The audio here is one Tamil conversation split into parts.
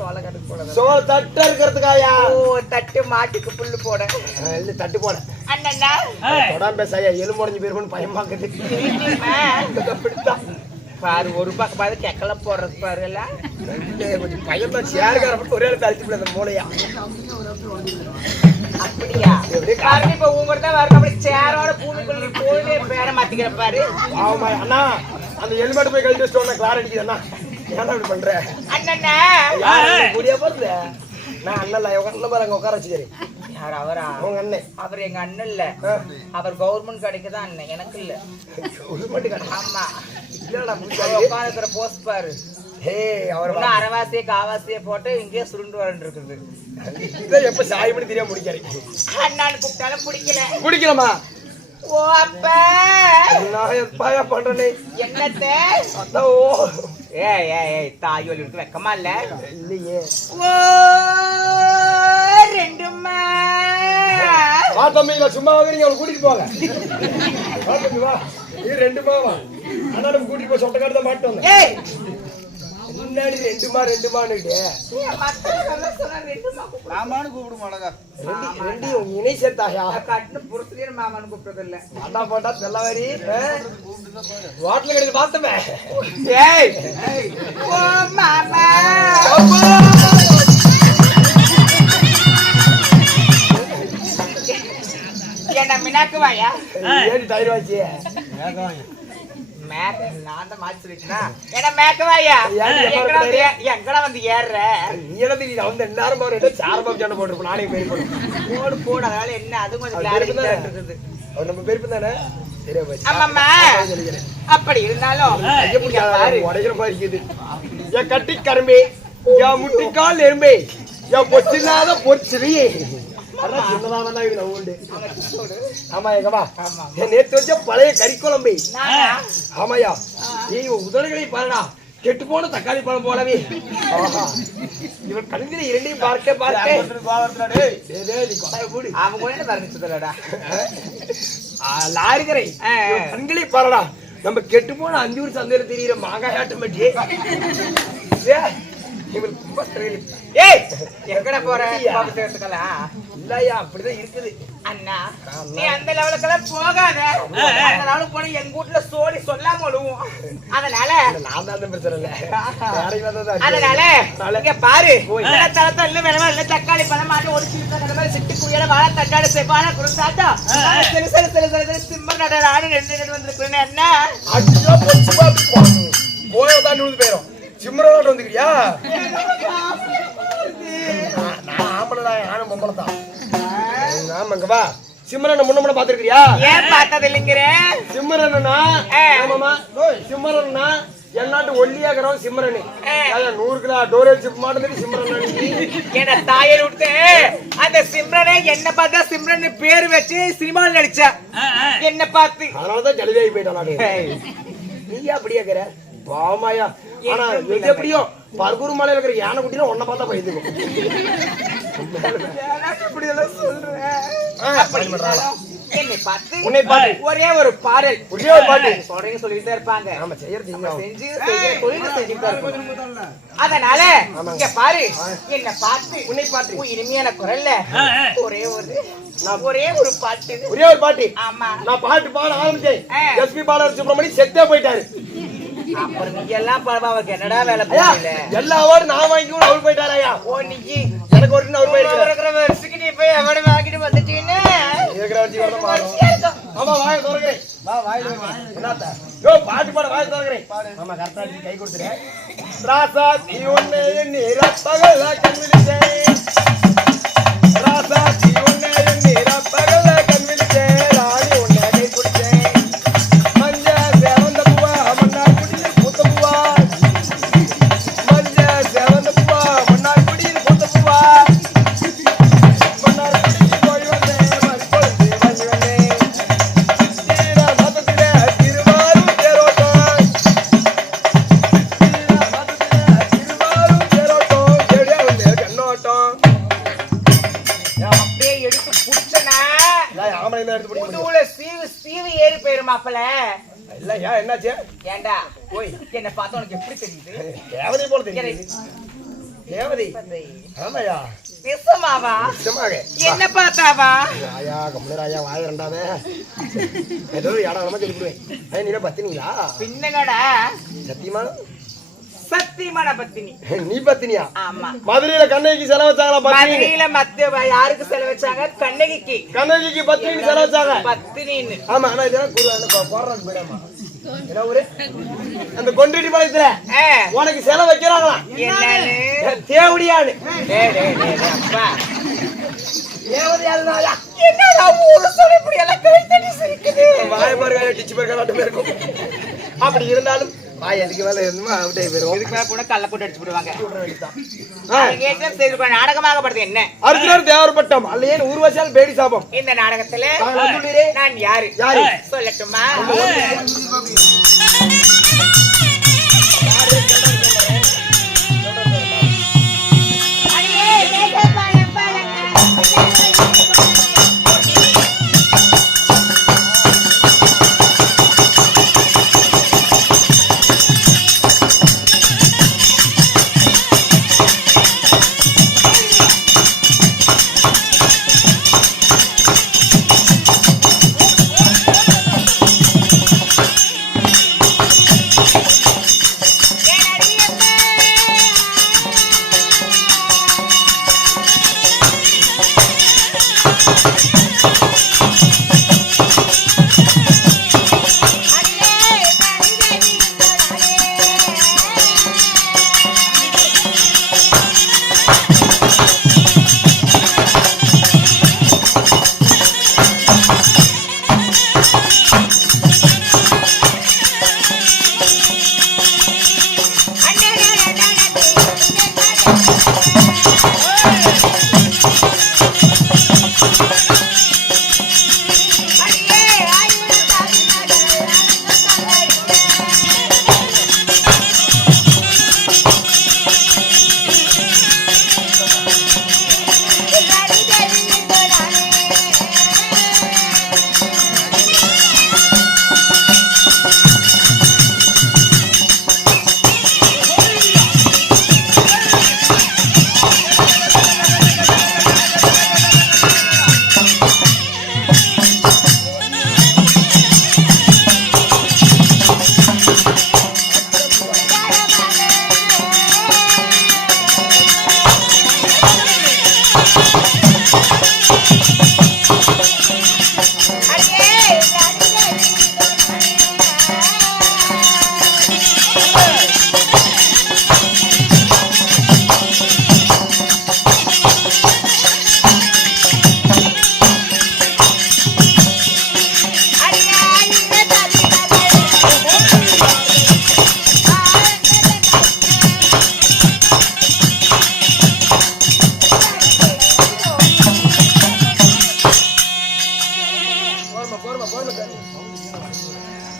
சோள கட்டுக்கு போட சோள தட்டு இருக்கிறதுக்காயா தட்டு மாட்டுக்கு புல்லு போட இல்ல தட்டு போட அண்ணா தொடாம பேசாயா எலும்பு உடஞ்சு போயிருக்குன்னு பயமாக்குது பாரு ஒரு பக்கம் பாரு கெக்கல போடுறது பாரு இல்ல கொஞ்சம் பையன் தான் சேருக்கார ஒரே அழிச்சு போல அந்த மூளையா அப்படியா பாருங்க இப்ப உங்கள்கிட்ட தான் வரணும் அப்படி சேரோட பூமிக்குள்ள போய் பேர மாத்திக்கிற பாரு ஆமா அண்ணா அந்த ஹெல்மெட் போய் கழிச்சு வச்சுட்டோம்னா கிளார் அடிக்குது அண்ணா ஏன்னா அப்படி பண்ற அண்ணா முடியா போறது நான் அண்ணன் அண்ணன் பாரு அங்க உட்கார வச்சுக்கிறேன் யார் அவரா உங்க அண்ணன் அவர் எங்க அண்ணன் இல்ல அவர் கவர்மெண்ட் கடைக்கு தான் அண்ணன் எனக்கு இல்ல கவர்மெண்ட் கடை ஆமா இல்லடா உட்காந்துக்கிற போஸ்ட் பாரு அவர் அரைவாசிய காவாசிய போட்டு இங்கே சுருண்டு வரண்டு இருக்குது இதை எப்ப சாய் பண்ணி தெரியாம முடிக்கிறேன் அண்ணான்னு கூப்பிட்டாலும் பிடிக்கல பிடிக்கலாமா ஓ அப்ப நான் எப்பாயா பண்றேனே என்னத்த அதான் ஓ ஏய் தாயோல் இருக்கு வெக்கமா இல்ல இல்லையே ஓ ரெண்டுமா வா தம்பி நான் சும்மா வாங்குறீங்க அவளை கூட்டிட்டு போங்க வா தம்பி வா நீ ரெண்டுமா வா ஆனா நம்ம கூட்டிட்டு போய் சொட்ட காட்டு தான் மாட்டு வந்தேன் ஏய் முன்னாடி ரெண்டுமான்னுட்டு மாமான்னு கூப்பிடுமா அழகா ரெண்டு இணை சேர்த்தாயா கட்டுன்னு புருஷன் மாமான்னு கூப்பிட்டது இல்ல அண்ணா போட்டா செல்லவாரி வாட்டில கிடையாது பார்த்தமே ஏய் ஓ மாமா என்ன மினாக்கு வாயா ஏடி டயர் வாச்சி மேக் நான் தான் மாத்தி சொல்லிட்டேனா என்ன மேக் வாயா எங்கடா வந்து ஏறுற நீ என்ன தெரியுது அவன் எல்லாரும் பாரு என்ன சாரபாம் சண்டை போட்டுருப்போம் நானே பேர் போடுறேன் போடு அதனால என்ன அது கொஞ்சம் கிளாரிட்டி இருக்குது அவர் நம்ம பேர் தானே சரியா போச்சு ஆமாம்மா அப்படி இருந்தாலும் உடைக்கிற மாதிரி இருக்குது என் கட்டி கரும்பே என் முட்டிக்கால் எறும்பே என் பொச்சில்லாத பொச்சிரி ஆமா எங்கம்மா நேற்று வச்ச பழைய கறிக்குழம்பு ஆமாயா நீ உதடுகளை பாருடா கெட்டு போன தக்காளி பழம் போலவே இவன் கண்களை இரண்டையும் பார்க்க அவங்க பாருங்கடா லாரிகரை கண்களை பாருடா நம்ம கெட்டு போன 5 ஊர் சந்தையில தெரியுற மாங்காய் ஆட்டம் பற்றி ஏய் எங்கட போற சேர்த்துக்கலாம் இல்லையா அப்படிதான் இருக்குது அண்ணா நீ அந்த லெவலுக்கெல்லாம் போகாத அந்த லெவலுக்கு போன எங்க வீட்டுல சோடி சொல்லாம விடுவோம் அதனால நான் தான் பிரச்சனை இல்ல அதனால இங்க பாரு தளத்தம் இல்ல வேணமா இல்ல தக்காளி பழம் மாட்டு ஒரு சிட்டுக்குடியோட வாழ தட்டாடு செப்பான குருசாட்டா சரி சரி சரி சரி சிம்மர் நட ஆடு ரெண்டு வந்திருக்கிறேன் என்ன போயதான் போயிடும் சிம்மரோட வந்துக்கிறியா நான் ஆம்பளடா நானும் பொம்பளை தான் ஆமாங்க வா சிம்மரன் முன்ன பாத்துருக்கியா ஏன் பார்த்தது இல்லைங்கிற சிம்மரன்னா ஆமாமா சிம்மரன்னா என்னாட்டு ஒல்லியாக்குறோம் சிம்மரனு 100 கிலோ டோரேஜ் சிப் மாட்டதுக்கு சிம்மரன் என்ன தாயல் விட்டு அந்த சிம்ரனே என்ன பார்த்தா சிம்ரன் பேரு வச்சு சினிமாவில் நடிச்சா என்ன பார்த்து அதனாலதான் ஜலிதாகி போயிட்டான் நீ அப்படியே இருக்கிற பாமாயா ஆனா எது எப்படியோ பர்கூர் மலையில இருக்கிற யானை குட்டினா உன்னை பார்த்தா பயந்துக்கும் என்னை பார்த்து உன்னை பார்த்து ஒரே ஒரு பாடல் சொல்றீங்க சொல்லிட்டு இருப்பாங்க ஆமா செஞ்சு அதனால இங்க பாரு என்ன பார்த்து உன்னை பார்த்து இனிமையான குரல்ல ஒரே ஒரு பாட்டு ஒரே ஒரு பாட்டு ஆமா நான் பாட்டு பாட ஆரம்பிச்சேன் எஸ்பி பாலர் சுப்ரமணி செத்தே போயிட்டாரு அப்புறம் நீங்க எல்லாம் அவருக்கு என்னடா வேலை பண்ணல எல்லா அவார்டும் நான் வாங்கிக்கணும் அவர் போயிட்டாராயா ஓ நீ எனக்கு ஒரு அவர் போயிட்டு நீ போய் அவட வாங்கிட்டு வந்துட்டீங்க இருக்கிற வச்சு வரணும் ஆமா வாய திறக்கிறேன் வா வாயில என்னத்த யோ பாட்டு பாட வாய திறக்கிறேன் ஆமா கரெக்டா கை கொடுத்துறேன் ராசா நீ ஒண்ணே எண்ணி ரப்பகல கண்விழிச்சே ராசா நீ ஒண்ணே எண்ணி ரப்பகல கண்விழிச்சே ராணி ஒண்ணே கை குடிச்சே மஞ்ச சேவந்த பூவா மன்னார் குடியில் பூத்த பூவா மஞ்ச சேவந்த பூவா மன்னார் குடியில் பூத்த பூவா மன்னார் குடியில் போய் வந்தேன் மறுபொழுது வாங்கி வந்தேன் தீரா மதத்திலே திருவாரூர் தேரோட்டம் தீரா மதத்திலே திருவாரூர் தேரோட்டம் தேடியா வந்தே கண்ணோட்டம் அப்படியே எடுத்து புடிச்சனா ஆமலை தான் எடுத்து பிடிக்க முதுகுல சீவி ஏறி போயிரும் மாப்பல இல்ல ஏன் என்னாச்சு ஏண்டா ஓய் என்ன பார்த்தா உனக்கு எப்படி தெரியுது தேவதை போல தெரியுது தேவதை ஆமாயா நிசமாவா நிஜமாக என்ன பார்த்தாவா ராயா கம்முனு ராயா வாய ரெண்டாவே ஏதோ இடம் நம்ம சொல்லிவிடுவேன் நீ பத்தினிங்களா பின்னங்கடா சத்தியமா சத்தியமான பத்தினி நீ பத்தினியா ஆமா மதுரையில கண்ணகிக்கு செலவு வச்சாங்களா பத்தினி மதுரையில மத்த யாருக்கு செலவு வச்சாங்க கண்ணகிக்கு கண்ணகிக்கு பத்தினி செலவு வச்சாங்க பத்தினின்னு ஆமா ஆனா இதெல்லாம் போடுறாங்க போயிடாமா என்ன ஊரு அந்த கொண்டிட்டு பாளையத்துல உனக்கு செலவு வைக்கிறாங்களா என்னன்னு தேவடியான்னு அப்பா தேவதையாளுனாயா என்னடா ஊரு சொல்ல இப்படி எல்லாம் கை தட்டி சிரிக்குது வாயமார்கால டிச்சு பேர் இருக்கும் அப்படி இருந்தாலும் வாய் அதுக்கு மேல இருந்துமா அப்படியே போயிடும் இதுக்கு மேல போனா கல்ல போட்டு அடிச்சு விடுவாங்க நாடகமாக படுது என்ன அர்ஜுனர் தேவர்பட்டம் அல்லையே ஊர்வசால் பேடி சாபம் இந்த நாடகத்துல நான் யாரு யாரு சொல்லட்டுமா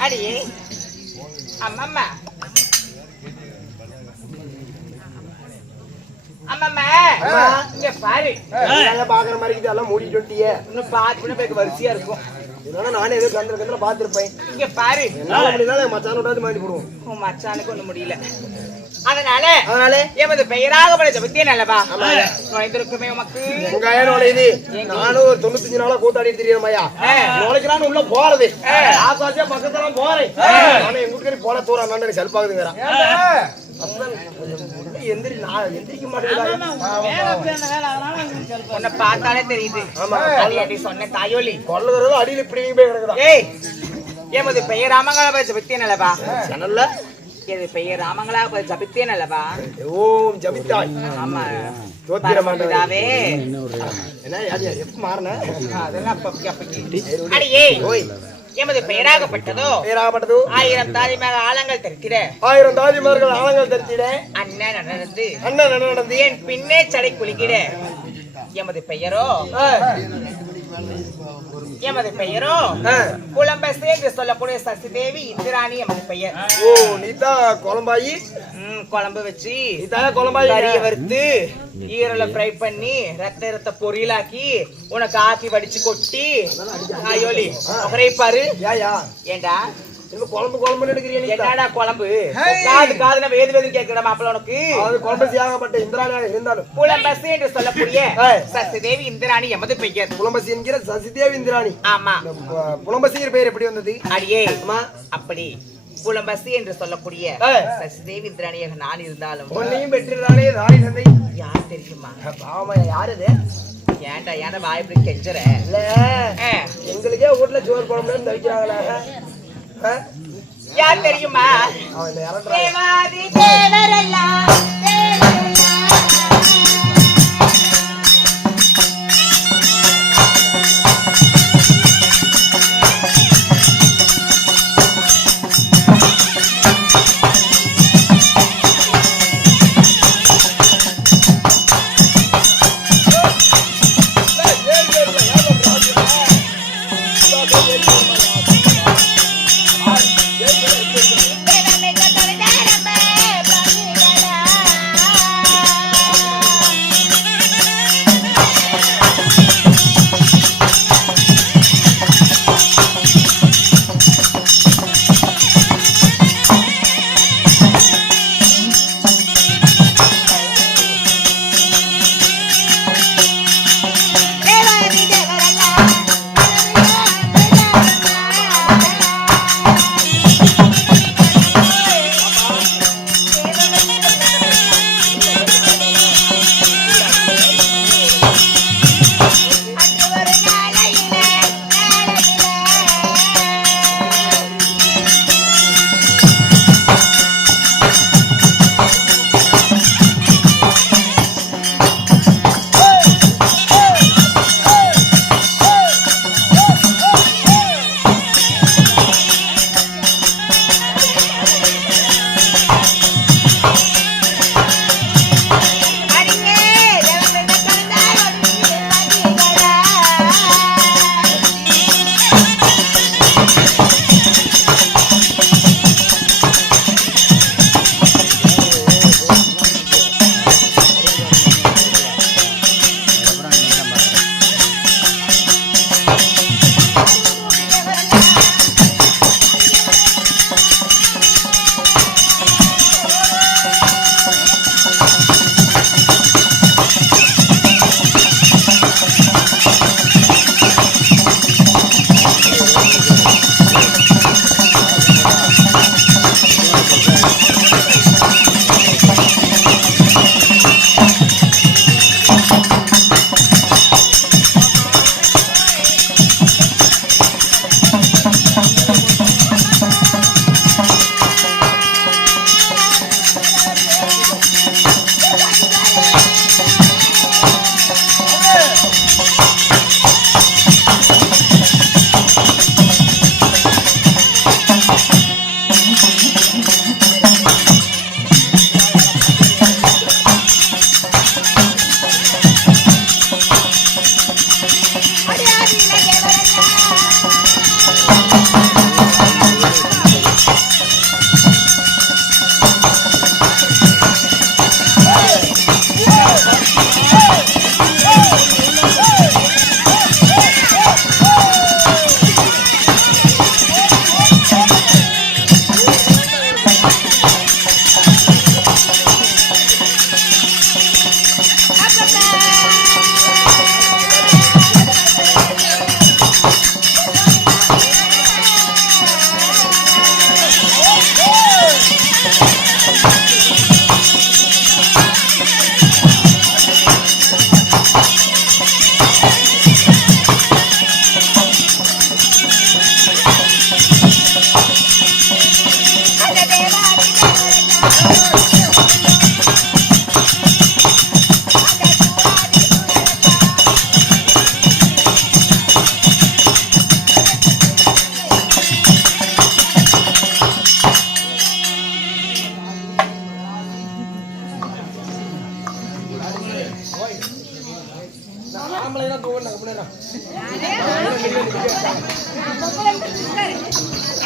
அடியே அம்மம்மா அம்மம்மா இங்க பாரு பாக்குற மாதிரி இதெல்லாம் மூடிட்டு வந்துட்டியே இன்னும் பாத்து வரிசையா இருக்கும் இதனால நானே ஏதோ கந்திர பாத்துருப்பேன் இங்க பாரு மச்சான விட்டாது மாட்டி போடுவோம் உன் மச்சானுக்கு ஒண்ணு முடியல அதனால எமது பெயராக படைச்ச பத்தியே நல்லவா நுழைந்திருக்குமே உமக்கு நுழையுது நானும் ஒரு 95 நாளா கூத்தாடி தெரியுமையா நுழைக்கிறான்னு உள்ள போறது ஆசாசியா பக்கத்துல போறேன் நானும் எங்க வீட்டுக்கு போன தூரம் நான் செல்பாகுதுங்கிறான் எந்திரிக்க மாட்டேன் உன்னை பார்த்தாலே தெரியுது சொன்ன தாயோலி கொள்ளது அடியில் இப்படி போய் கிடக்குறான் எமது பெயர் ராமங்களா படைச்ச பத்தியே நல்லவா ஜனல்ல எது பெயர் ராமங்களா ஜபித்தே நல்லவா ஓம் ஜபித்தாய் ஆமா ஜோதிடமாவே என்ன எப்ப மாறின அதெல்லாம் அடியே எமது பெயராகப்பட்டதோ 1000 தாதிமாக ஆலங்கள் தரித்திட 1000 தாதிமார்கள் ஆலங்கள் தரித்திட அண்ணன் நடந்து என் பின்னே சடை குளிக்கிட எமது பெயரோ புலம்பசே என்று சொல்லக்கூடிய சசி தேவி இந்திராணி எமது பெயர். ஓ நீதா குழம்பாயி குழம்பு வச்சு கறியை வறுத்து ஈரலை ஃப்ரை பண்ணி ரத்த பொரியலாக்கி உனக்கு ஆக்கி வடிச்சு கொட்டி ஆயோலி பாரு. ஏண்டா இன்னும் குழம்பு எடுக்கிறீங்க என்னடா குழம்பு காது நம்ம ஏது வேதுன்னு கேட்கிற மாப்பிள்ள உனக்கு அது குழம்பசியாகப்பட்ட இந்திராணியாக இருந்தாலும் புலம்பசி என்று சொல்லக்கூடிய சசிதேவி இந்திராணி எமது பெயர். புலம்பசி என்கிற சசிதேவி இந்திராணி. ஆமா. புலம்பசிங்கிற பெயர் எப்படி வந்தது? அடியே அப்படி புலம்பசி என்று சொல்லக்கூடிய சசிதேவி இந்திராணியாக நான் இருந்தாலும் உன்னையும் பெற்றிருந்தாலே தாய் தந்தை யார் தெரியுமா? ஆமா, யாரு இது? ஏன்டா ஏன்னா வாய் இப்படி கெஞ்சுற? இல்ல எங்களுக்கே வீட்டுல சோறு குழம்புன்னு தவிக்கிறாங்களா? யார் தெரியுமா? தேவாதி தேவரெல்லாம்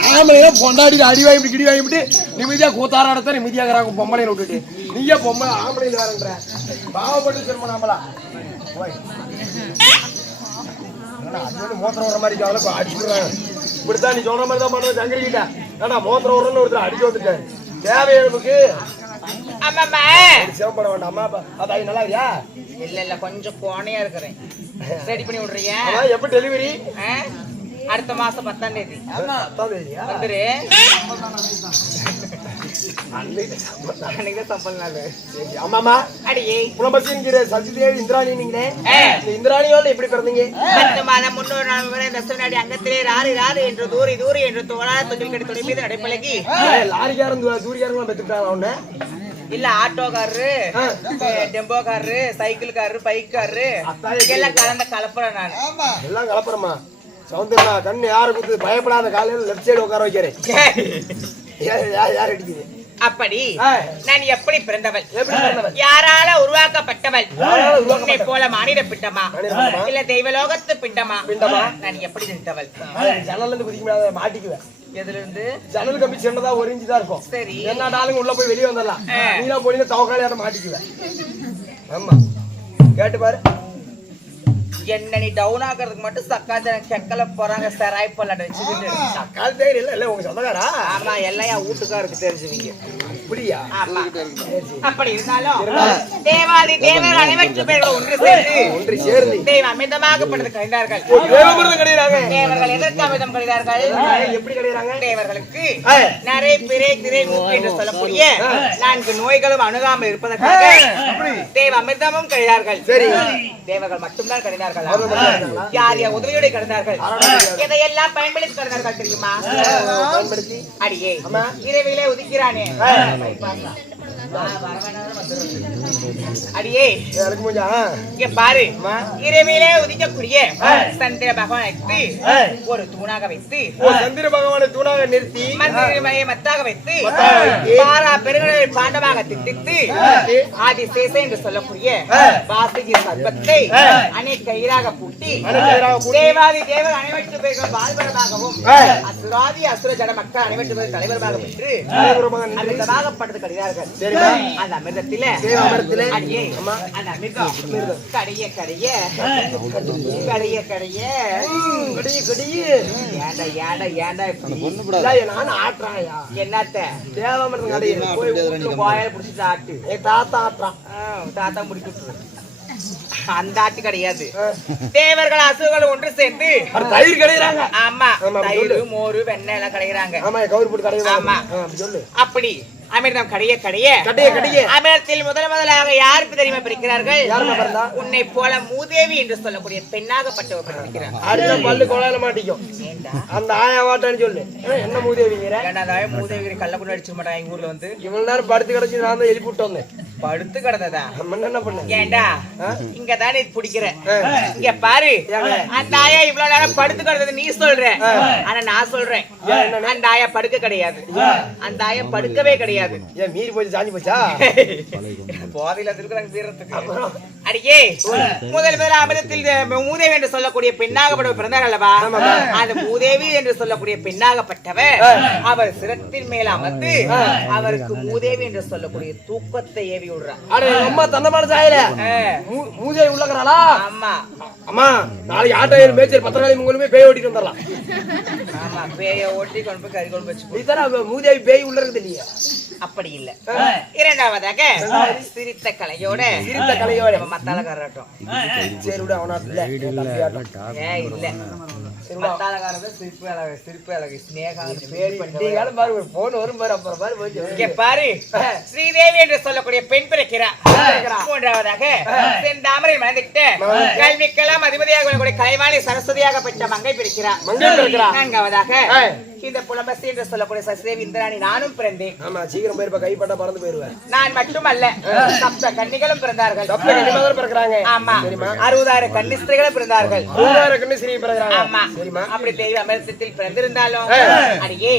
ஆம்பளைலாம் பொண்டாடி அடி வாங்கி கிடி வாங்கிட்டு நிம்மதியா கூத்தாராடத்தான் நிம்மதியாகிறாங்க பொம்பளையை விட்டுட்டு நீயே பொம்பளை ஆம்பளையில் வேறன்ற பாவப்பட்டு சொல்லுமா நாமளா அது வந்து மோத்திரம் வர மாதிரி அடிச்சுடுறாங்க இப்படித்தான் நீ சொல்ற மாதிரி தான் பண்ணுறது சங்கரிக்கிட்ட ஏன்னா மோத்திரம் உடனே ஒருத்தர் அடிச்சு வந்துட்டாரு தேவையளவுக்கு ஆமாம்மா சிவப்பட வேண்டாமா அதாயி நல்லா இருக்கியா இல்ல கொஞ்சம் கோணையா இருக்கிறேன் ரெடி பண்ணி விடுறியா எப்ப டெலிவரி அடுத்த மாசம் 10ஆம் தேதி வந்துரு அன்னைக்கு சம்பள நாள் ஆமாமா அடியே புலம்பசிங்கிற சசிதேவி இந்திராணி நீங்களே இந்திராணியோட எப்படி பிறந்தீங்க 10 மாதம் 300 நாள் வரை தசவனாடி அங்கத்திலே ராறு என்று தூரி என்று தோழா தொழில் கட்டி துணை மீது நடைப்பழகி லாரிக்காரன் தூரிக்காரன் பெற்றுட்டாங்க அவன இல்ல ஆட்டோக்காரரு டெம்போக்காரரு சைக்கிள்காரரு பைக்காரரு எல்லாம் கலந்த கலப்புறேன் நான் எல்லாம் கலப்புறமா சவுந்தரமா கண்ணு யாரு குத்து பயப்படாத காலையில லெஃப்ட் சைடு உட்கார வைக்கிறேன் யார் அடிக்குது அப்படி நான் எப்படி பிறந்தவள் யாரால உருவாக்கப்பட்டவள் உன்னை போல மானிட பிண்டமா இல்ல தெய்வலோகத்து பிண்டமா நான் எப்படி நின்றவள் ஜன்னல்ல இருந்து குதிக்க முடியாத மாட்டிக்குவேன் எதுல இருந்து ஜன்னல் கம்பி சின்னதா ஒரு இன்ச்சு தான் இருக்கும் சரி என்னடாலும் உள்ள போய் வெளியே வந்துடலாம் நீனா போனீங்க தவக்காலையாட்ட மாட்டிக்குவேன் ஆமா கேட்டு பாரு என்ன நீ டவுன் ஆகிறதுக்கு மட்டும் சக்காஜன கெக்கல போறாங்க சராய் பல்லாட்ட வச்சுக்கிட்டு சக்கால் தேர் இல்ல உங்க சொந்தக்காரா ஆமா எல்லாம் என் வீட்டுக்காருக்கு தெரிஞ்சுவீங்க அப்படியா ஆமா அப்படி இருந்தாலும் தேவாதி தேவர் அனைவற்று பேர்கள் ஒன்று சேர்ந்து தெய்வம் அமிதமாக படுத்து கழிந்தார்கள் தேவர்கள் எதற்கு அமிதம் கழிந்தார்கள் எப்படி கழிறாங்க தேவர்களுக்கு நிறைய திரை மூக்கு என்று சொல்லக்கூடிய 4 நோய்களும் அணுகாமல் இருப்பதற்காக தேவ அமிர்தமும் கழிந்தார்கள் சரி தேவர்கள் மட்டும்தான் கழிந்தார்கள் யார் யார் உதவியோட கடந்தார்கள் எதையெல்லாம் பயன்படுத்தி கடந்தார்கள் தெரியுமா அடியே இரவிலே உதிக்கிறானே அடியே இங்க பாரு இரவிலே உதிக்கக்கூடிய சந்திர பகவானை ஒரு தூணாக வைத்து சந்திர பகவானை தூணாக நிறுத்தி மந்திரமயை மத்தாக வைத்து பாரா பெருங்கடலை பாண்டமாக திட்டித்து ஆதிசேஷ என்று சொல்லக்கூடிய வாசுகி சர்பத்தை அணைக்கயிறாக பூட்டி தேவாதி தேவர் அனைவற்று பேர்கள் வாழ்வரமாகவும் அசுராதி அசுர ஜன மக்கள் அனைவற்று பேர் தலைவரமாக பெற்று அமிர்தமாக கடிதார்கள் அந்த அமிர்தத்திலே அடியே அந்த அமிர்தம் கடைய கடைய கடைய கடைய ஏண்டா நான் ஆட்டுறாயா என்னத்த தேவாமிர்தம் கடையில் போய் வாயால புடிச்சிட்டு ஆட்டு தாத்தா ஆட்டுறான் தாத்தா முடிக்கிட்டு அந்த ஆட்டு கிடையாது தேவர்கள் அசுரர்கள் ஒன்று சேர்ந்து தயிர் கிடைக்கிறாங்க ஆமா தயிர் மோரு வெண்ணெய் எல்லாம் கிடைக்கிறாங்க ஆமா கவுர் போட்டு கிடையாது ஆமா சொல்லு அப்படி அமிர்தம் கடைய அமிர்தத்தில் முதலாக யாருக்கு தெரியுமா பிரிக்கிறார்கள் உன்னை போல மூதேவி என்று சொல்லக்கூடிய பெண்ணாகப்பட்டவர் பிரிக்கிறார் அடுத்த பல்லு கொலையில மாட்டிக்கும் அந்த ஆயா வாட்டான்னு சொல்லு என்ன மூதேவிங்கிற மூதேவி கள்ளக்குள்ள அடிச்சு மாட்டாங்க எங்க ஊர்ல வந்து இவ்வளவு நேரம் படுத்து கிடச்சி நான் தான் எழுப்பி விட்டு வந்தேன் படுத்து கிடந்ததா என்ன பண்ண ஏண்டா இங்கதானே பிடிக்கிற இங்க பாரு அந்த ஆயா இவ்வளவு நேரம் படுத்து கிடந்தது நீ சொல்ற ஆனா நான் சொல்றேன் அந்த ஆயா படுக்க கிடையாது அந்த ஆயா படுக்கவே கிடையாது ஏன் மீறி போச்சு சாஞ்சி போச்சா போதையில இருக்கிறாங்க வீரத்துக்கு அடியே முதல் அமிர்தத்தில் மூதேவி என்று சொல்லக்கூடிய பெண்ணாகப்பட்டவர் பிறந்தார் அல்லவா அந்த மூதேவி என்று சொல்லக்கூடிய பெண்ணாகப்பட்டவர் அவர் சிரத்தின் மேல அமர்ந்து அவருக்கு மூதேவி என்று சொல்லக்கூடிய தூக்கத்தை ஏவி விடுறார் அம்மா தந்தமான சாயல மூதேவி உள்ளக்கிறாளா ஆமா அம்மா நாளைக்கு ஆட்டோ மேய்ச்சல் பத்திரகாளி உங்களுமே பேய் ஓட்டிட்டு வந்துடலாம் ஆமா பேய ஓட்டி கொண்டு போய் கறி கொண்டு வச்சு மூதேவி பேய் உள்ள இருக்குது இல்லையா அப்படி இல்ல இரண்டாவதாக சிரித்த கலையோட மத்தால கரட்டும் சரி விட அவனா இல்ல இல்ல மத்தால கரது சிரிப்பு அழகு ஸ்நேகம் பாரு ஒரு போன் வரும் பாரு அப்புறம் பாரு பாரு ஸ்ரீதேவி என்று சொல்லக்கூடிய பெண் பிறக்கிறார் மூன்றாவதாக செந்தாமரை மணந்துட்டு கல்விக்கெல்லாம் அதிபதியாக கலைவாணி சரஸ்வதியாக பெற்ற மங்கை பிறக்கிறார் நான்காவதாக இந்த புலம்பசி என்று சொல்லக்கூடிய சசிதேவி இந்திராணி நானும் பிறந்தேன் ஆமா சீக்கிரம் போயிருப்ப கைப்பட்ட பறந்து போயிருவேன் நான் மட்டுமல்ல சப்த கன்னிகளும் பிறந்தார்கள் சப்த கன்னிமார்கள் பிறக்கிறாங்க ஆமா 60,000 கன்னிஸ்திரிகளும் பிறந்தார்கள் 60,000 கன்னிஸ்திரி பிறக்கிறாங்க ஆமா அப்படி தெய்வ அமிர்தத்தில் பிறந்திருந்தாலும் அடியே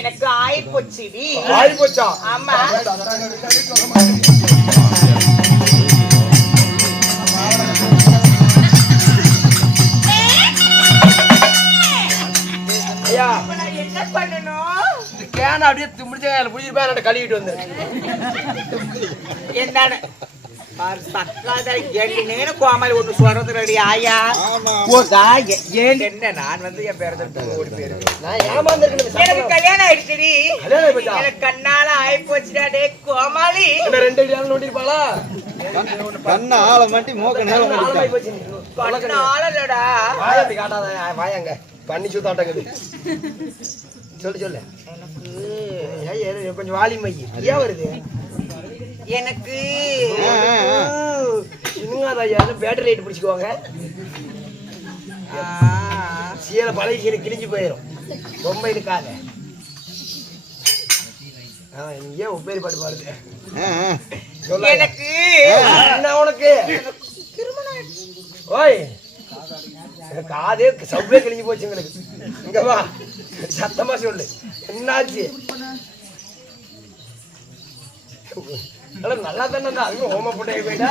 எனக்கு ஆயிப்போச்சுடி ஆயிப்போச்சா ஆமா என்ன பண்ணணும் கேன அப்படியே முடிஞ்ச புடிச்சிருப்பா கழுவிட்டு வந்து என்னன்னு கோமல் ஒண்ணு சொல்றது ரெடி ஆயா என்ன நான் வந்து என் பேரத்தை ஓடி போயிருக்கேன் நான் ஏமாந்துருக்கேன். எனக்கு கல்யாணம் ஆயிடுச்சுடி. கல்யாணம் ஆயிப்போச்சா? எனக்கு கண்ணால ஆயி போச்சுடா டே கோமாளி. என்ன 2 அடி ஆளு நோண்டிருப்பாளா? கண்ண ஆள மாட்டி மூக்க நேரம் ஆளமாயி போச்சு நீ. கண்ணால இல்லடா. வாய் அப்படி காட்டாத. வாயாங்க. பண்ணி சுத்தாட்டங்குது. சொல்லு. ஏய் கொஞ்சம் வாலி மை. ஏன் வருது? எனக்கு இன்னும் ஐயா பேட்டரி லைட் பிடிச்சிக்குவாங்க. சீலை பழைய சீலை கிழிஞ்சு போயிடும். ரொம்ப இருக்காத. ஏன் உப்பேரி பாட்டு பாருங்க. எனக்கு என்ன உனக்கு? ஓய் காதே சவ்வே கிழிஞ்சு போச்சு எங்களுக்கு. இங்க வா சத்தமா சொல்லு. என்னாச்சு? நல்லா தானே அதுவும் ஹோம போட்டே போயிட்டா.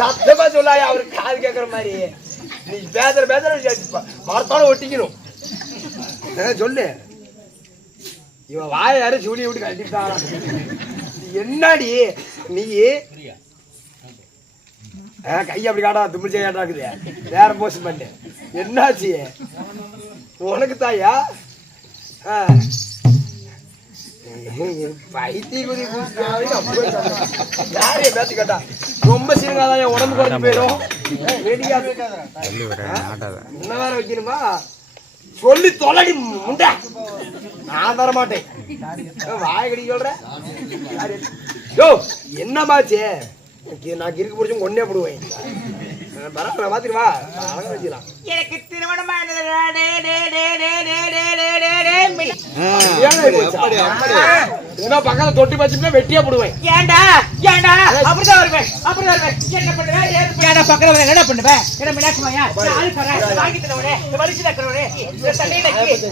சத்தமா சொல்லாயா அவரு காது கேட்கற மாதிரி. நீ பேசுற மரத்தோட ஒட்டிக்கணும். சொல்லு. இவன் வாய யாரும் சூழிய விட்டு கட்டிட்டான். என்னடி நீ கையை அப்படி காட்டா தும்பிச்சை காட்டாக்குது. வேற போஸ்ட் பண்ணு. என்னாச்சு உனக்கு தாயா? பேச்சு கேட்டா ரொம்ப சீனங்காதான் உடம்பு குறைஞ்சு போயிடும். என்ன வேற வைக்கணுமா? சொல்லி தொலைடி முண்டா. நான் தர மாட்டேன். வாய கடி சொல்றேன். யோ என்னமாச்சு? நான் கிறுக்கு பிடிச்சும் கொண்டே போடுவேன். பரவாயில்ல மாத்திட்டு வா. வச்சுக்கலாம். எனக்கு திருமணம் பக்கத்துல தொட்டி வச்சுட்டா வெட்டியா போடுவேன். ஏண்டா அப்படிதான் வருவேன். என்ன பண்ணுவேன்? ஏண்டா பக்கத்துல என்ன பண்ணுவேன்? என்ன மினாக்குமாயா வாங்கி தரவனே வலிச்சு தக்கிறவனே தண்ணி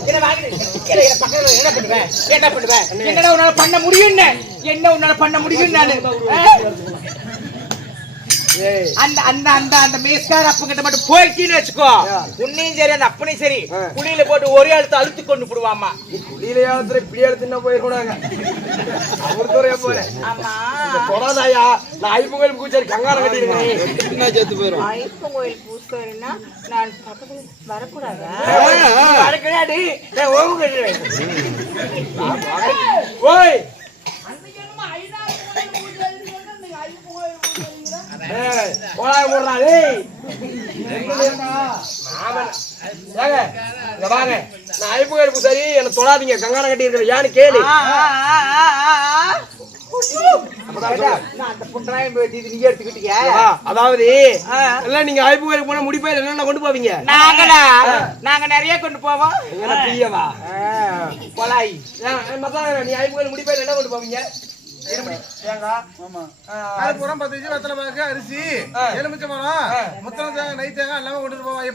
என்ன வாங்கி பக்கத்துல என்ன பண்ணுவேன்? என்னடா உன்னால பண்ண முடியும்னு? என்ன உன்னால பண்ண முடியும்? நானு அந்த அந்த அந்த அந்த மேஸ்கார அப்பங்கிட்ட மட்டும் போயிட்டீன்னு வச்சுக்கோ. உன்னையும் சரி அந்த அப்பனையும் சரி குழியில போட்டு ஒரே அழுத்து அழுத்து கொண்டு போடுவாமா. குழியில அழுத்துற இப்படி அழுத்துனா போயிருக்கூடாங்க. அவருக்குறைய போறேன். ஆமா தொடாதாயா. நான் ஐப்பு கோயில் பூச்சாரி கங்காரம் கட்டிருக்கேன். சேர்த்து போயிடும். ஐப்பு கோயில் பூசாரின்னா நான் பக்கத்துல வரக்கூடாதா? வரக்கூடாது. ஓய் வாங்க. நான் ஐப்பு கோயில் பூசாரி. என்ன தொடாதீங்க. கங்காரம் கட்டி இருக்கிற யானு கேளு. அதாவது நீங்க ஐப்பு கோயிலுக்கு போனா முடிப்பா என்னென்ன கொண்டு போவீங்க? நாங்க நிறைய கொண்டு போவோம். கொலாய் நீ ஐப்பு கோயில் முடிப்பா என்ன கொண்டு போவீங்க? அரிசி எலுமிச்சை மரம் முத்தம் நெய் தேங்காய் எல்லாமே கொண்டு போவாங்க.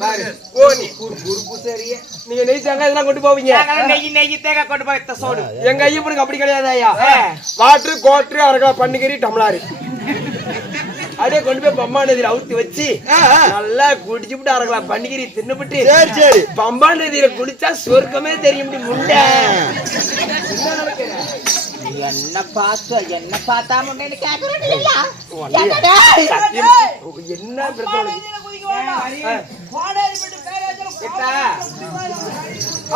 நீங்க நெய் தேங்காய் இதெல்லாம் கொண்டு போவீங்க. நெய் தேங்காய் கொண்டு போய் சோடு. எங்க ஐயப்பனுக்கு அப்படி கிடையாது ஐயா. வாட்ரு கோட்ரு அரகா பன்னிக்கறி டம்ளாரு அப்படியே கொண்டு போய் பம்பா நதியில அவுத்தி வச்சு நல்லா குடிச்சுட்டு அரகலாம் பன்னிக்கறி தின்னுபிட்டு சரி பம்பா நதியில குடிச்சா சொர்க்கமே தெரியும். முண்டை என்ன பார்த்தாம என்ன பிரச்சனை?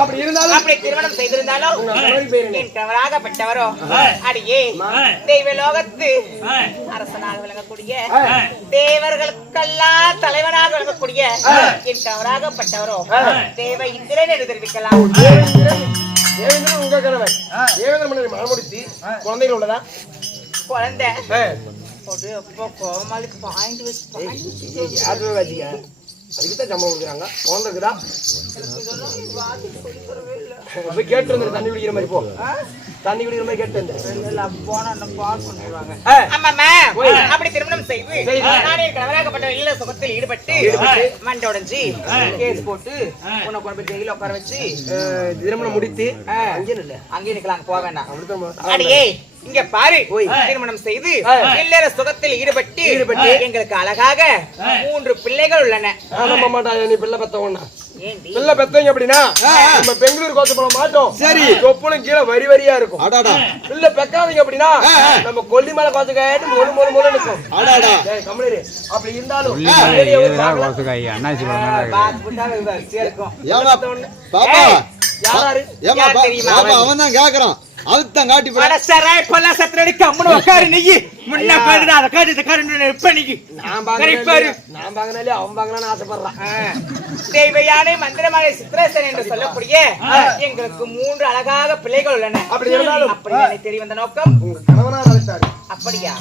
அப்படி இருந்தாலும் அப்படி திருமணம் செய்திருந்தாலும் என் கவராகப்பட்டவரோ அடியே தெய்வ லோகத்து அரசனாக விளங்கக்கூடிய தேவர்களுக்கெல்லாம் தலைவனாக விளங்கக்கூடிய என் கவராகப்பட்டவரோ தேவ இந்திரன் என்று தெரிவிக்கலாம். தேவேந்திரன் உங்க கணவன். தேவேந்திர மன்னரை மனமுடித்து குழந்தைகள் உள்ளதா? குழந்தை கோமாளிக்கு பாயிண்ட் வச்சு அதுக்குதான் சம்பளம் கொடுக்குறாங்க. குழந்தை இருக்குதா? போய் கேட்டு வந்து தண்ணி குடிக்கிற மாதிரி போ. தண்ணி குடிக்கிற மாதிரி கேட்டு வந்து போனா அப்படி திருமணம் செய்து நானே கணவராகப்பட்ட இல்ல சுகத்தில் ஈடுபட்டு மண்டை உடைஞ்சி கேஸ் போட்டு உன்னை கொண்டு போய் ஜெயில உட்கார வச்சு திருமணம் முடித்து அங்கே நிக்கலாம். போக வேண்டாம். அடியே இங்க பாரு திருமணம் செய்து இல்லற சுகத்தில் ஈடுபட்டு எங்களுக்கு அழகாக 3 பிள்ளைகள் உள்ளன. நம்ப மாட்டாங்க நீ பிள்ளை பெத்தவனா பிள்ளை பெத்தவங்க அப்படின்னா நம்ம பெங்களூர் கோச்ச போட மாட்டோம். சரி தொப்புளும் கீழே வரி வரியா இருக்கும். பிள்ளை பெக்காதீங்க அப்படின்னா நம்ம கொல்லிமலை கோச்ச கேட்டு மொழு மொழு மொழு நிற்கும். கமலரி அப்படி இருந்தாலும் அவன் தான் கேக்குறான் அதுதான் காட்டி தேவையான மந்திரமாலை சித்திரேசன் என்று சொல்லக்கூடிய எங்களுக்கு 3 அழகாக பிள்ளைகள் உள்ளன. அப்படி இருந்தாலும் அப்படி தெரிய வந்த நோக்கம் அப்படியா?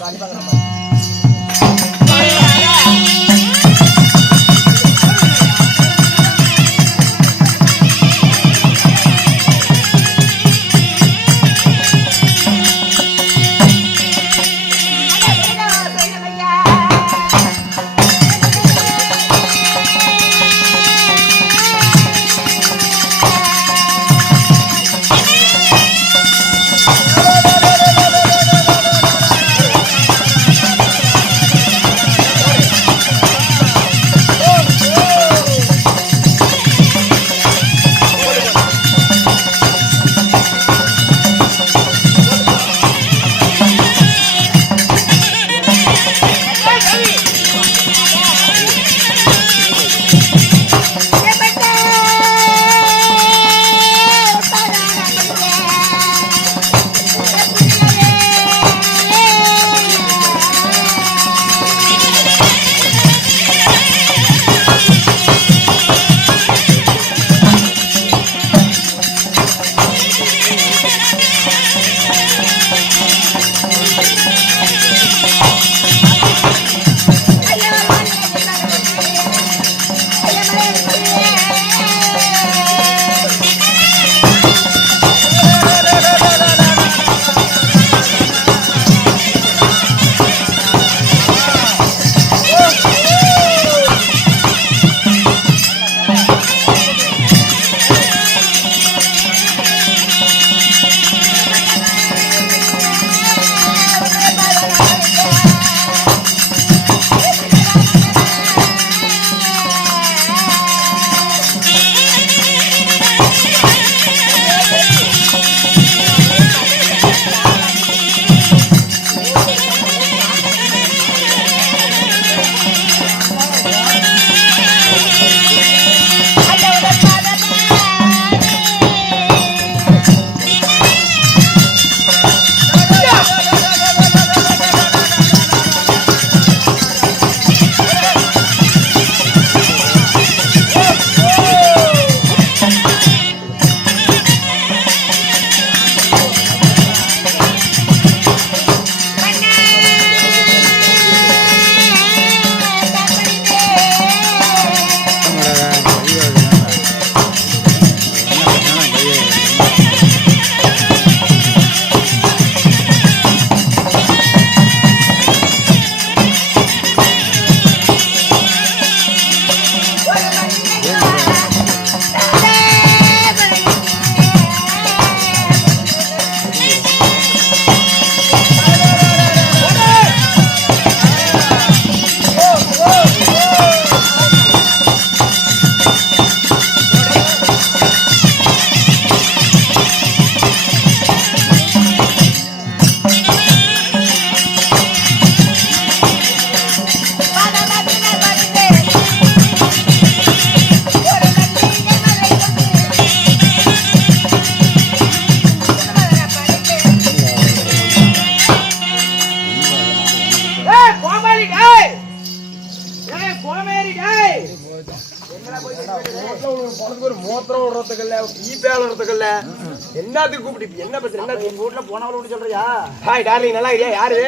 என்னத்துக்கு கூப்பிட்டு என்ன பிரச்சனை? என்ன எங்க வீட்டுல போனவளு சொல்றியா? ஹாய் டார்லிங், நல்லா இருக்கியா? யாரு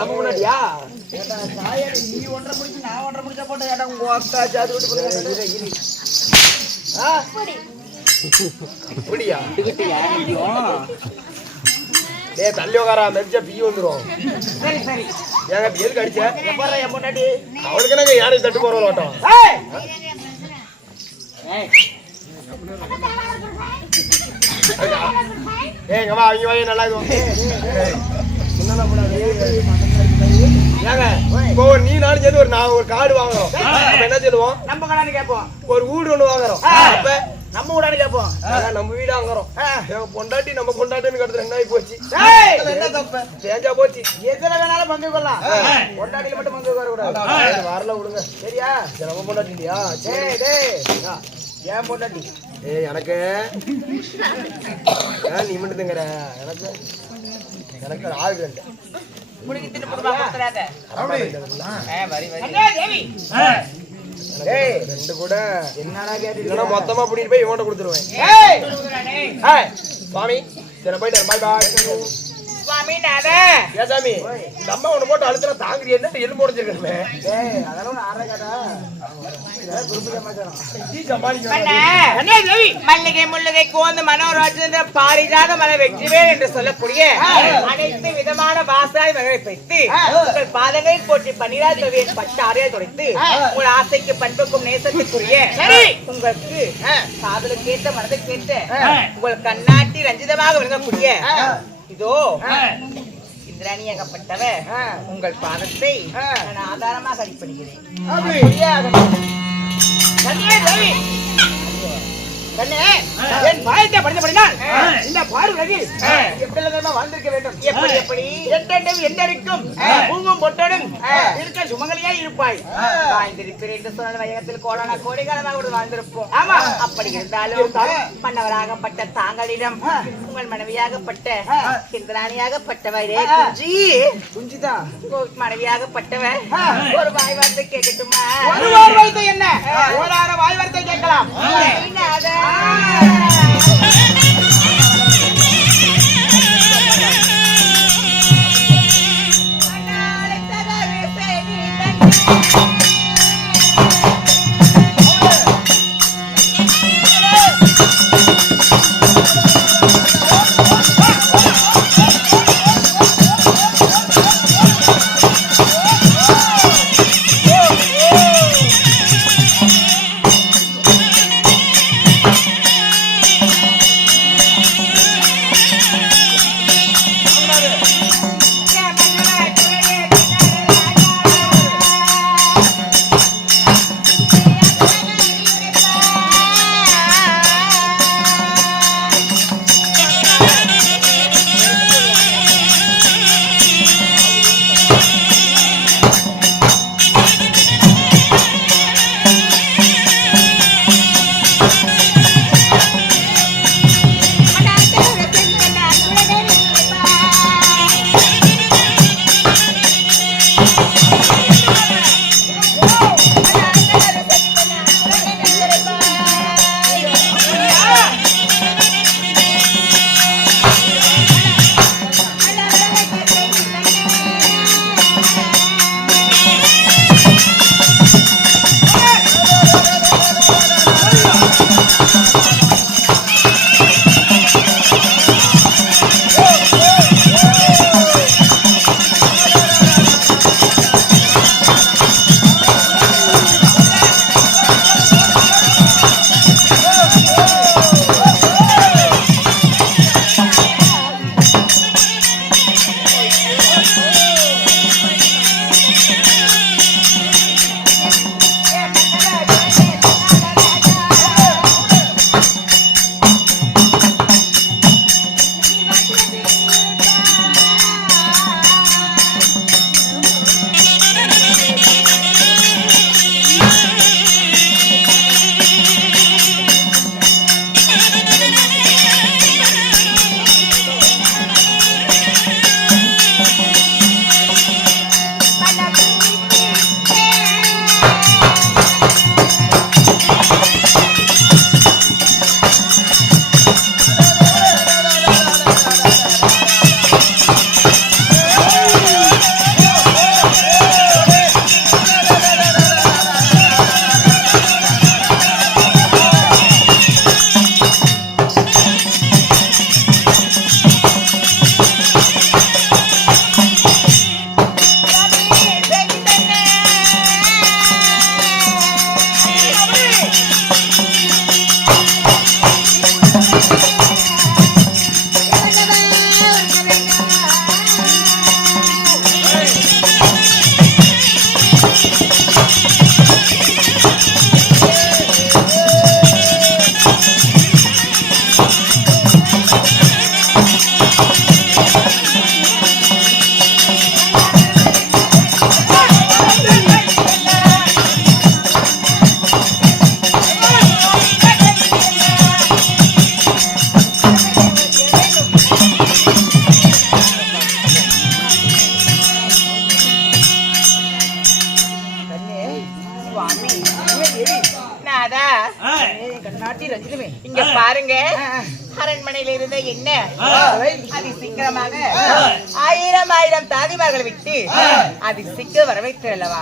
நம்ம முன்னாடியா? நீ 1.5 முடிச்சு நான் 1.5 முடிச்சா போட்ட ஏடா உங்க அக்கா ஜாதி விட்டு போறீங்க. அப்படியா? டேய் தள்ளி உட்காரா, மெரிச்சா பீ வந்துரும். சரி சரி. ஏங்க எதுக்கு அடிச்ச? எப்பறா என் முன்னாடி? அவளுக்கு என்னங்க யாரையும் தட்டு போறவள ஓட்டம். ஏய் ஏங்க வா அவங்க வாங்க நல்லா இப்போ நீ நானும் சேர்ந்து ஒரு காடு வாங்குறோம். என்ன சொல்லுவோம்? நம்ம கடான்னு கேட்போம். ஒரு வீடு ஒண்ணு வாங்குறோம். அப்ப நம்ம கூடான்னு கேட்போம். நம்ம வீடு வாங்குறோம். எங்க பொண்டாட்டி நம்ம பொண்டாட்டின்னு கடத்துல என்ன ஆகி போச்சு? என்ன தப்பு? சேஞ்சா போச்சு. எதுல வேணாலும் பங்கு கொள்ளலாம். பொண்டாட்டியில மட்டும் பங்கு வரக்கூடாது. வரல விடுங்க. சரியா? நம்ம பொண்டாட்டி இல்லையா? ஏன் பொண்டாட்டி? எனக்கு நீ மட்டும்ங்கிற எனக்கு ஆள் ரெண்டு முடிக்கிட்டு போடுவா கொடுத்துறாத. ரெண்டு கூட என்னடா கேட்டு இல்லைன்னா மொத்தமா பிடிட்டு போய் இவன்ட்ட கொடுத்துருவேன். சுவாமி சரி போயிட்டு பாய் பாய். சுவாமி நாத ஏன் சாமி இந்த அம்மா ஒண்ணு போட்டு அழுத்தல தாங்குறீ என்ன எலும்பு உடைஞ்சிருக்கேன். அதெல்லாம் ஆற கேட்டா மல்லிகை முல்லிகை கோந்து மனோராஜேந்திர பாரிஜாத மலை வெற்றிவேல் என்று சொல்லக்கூடிய அனைத்து விதமான வாசாய் மகளை வைத்து உங்கள் பாதங்களை போற்றி பன்னிராஜ் தொகையின் பட்டு ஆரையை துடைத்து உங்கள் ஆசைக்கு பண்புக்கும் நேசத்துக்குரிய உங்களுக்கு காதலுக்கேற்ற மனதுக்கேற்ற உங்கள் கண்ணாட்டி ரஞ்சிதமாக விளங்கக்கூடிய இதோ இந்திராணியாகப்பட்டவ உங்கள் பாதத்தை நான் ஆதாரமாக அடிப்படுகிறேன். என் பாயத்தை படித்தபடினால் இந்த பார்வதி எப்படி வாழ்ந்திருக்க வேண்டும். எப்படி எப்படி எட்டெண்டும் எந்தரிக்கும் பூங்கும் பொட்டடும் இருக்க சுமங்கலியா இருப்பாய். வாழ்ந்திருப்பேன் என்று சொன்ன வயகத்தில் கோடான கோடிகாலமாக வாழ்ந்திருப்போம். ஆமா அப்படி இருந்தாலும் மன்னவராகப்பட்ட தாங்களிடம் உங்கள் மனைவியாகப்பட்ட இந்திராணியாகப்பட்டவரே குஞ்சிதான் மனைவியாகப்பட்டவர் ஒரு வாய் வார்த்தை கேட்கட்டுமா? ஒரு வாய் வார்த்தை என்ன? ஓரார வாய் வார்த்தை கேட்கலாம். நாதா கண்ணாட்டி ரஜினிமே இங்க பாருங்க அரண்மனையில இருந்த என்ன அது சீக்கிரமாக 1000 தாதிமார்களை விட்டு அது சீக்கிரம் வரவைத்து அல்லவா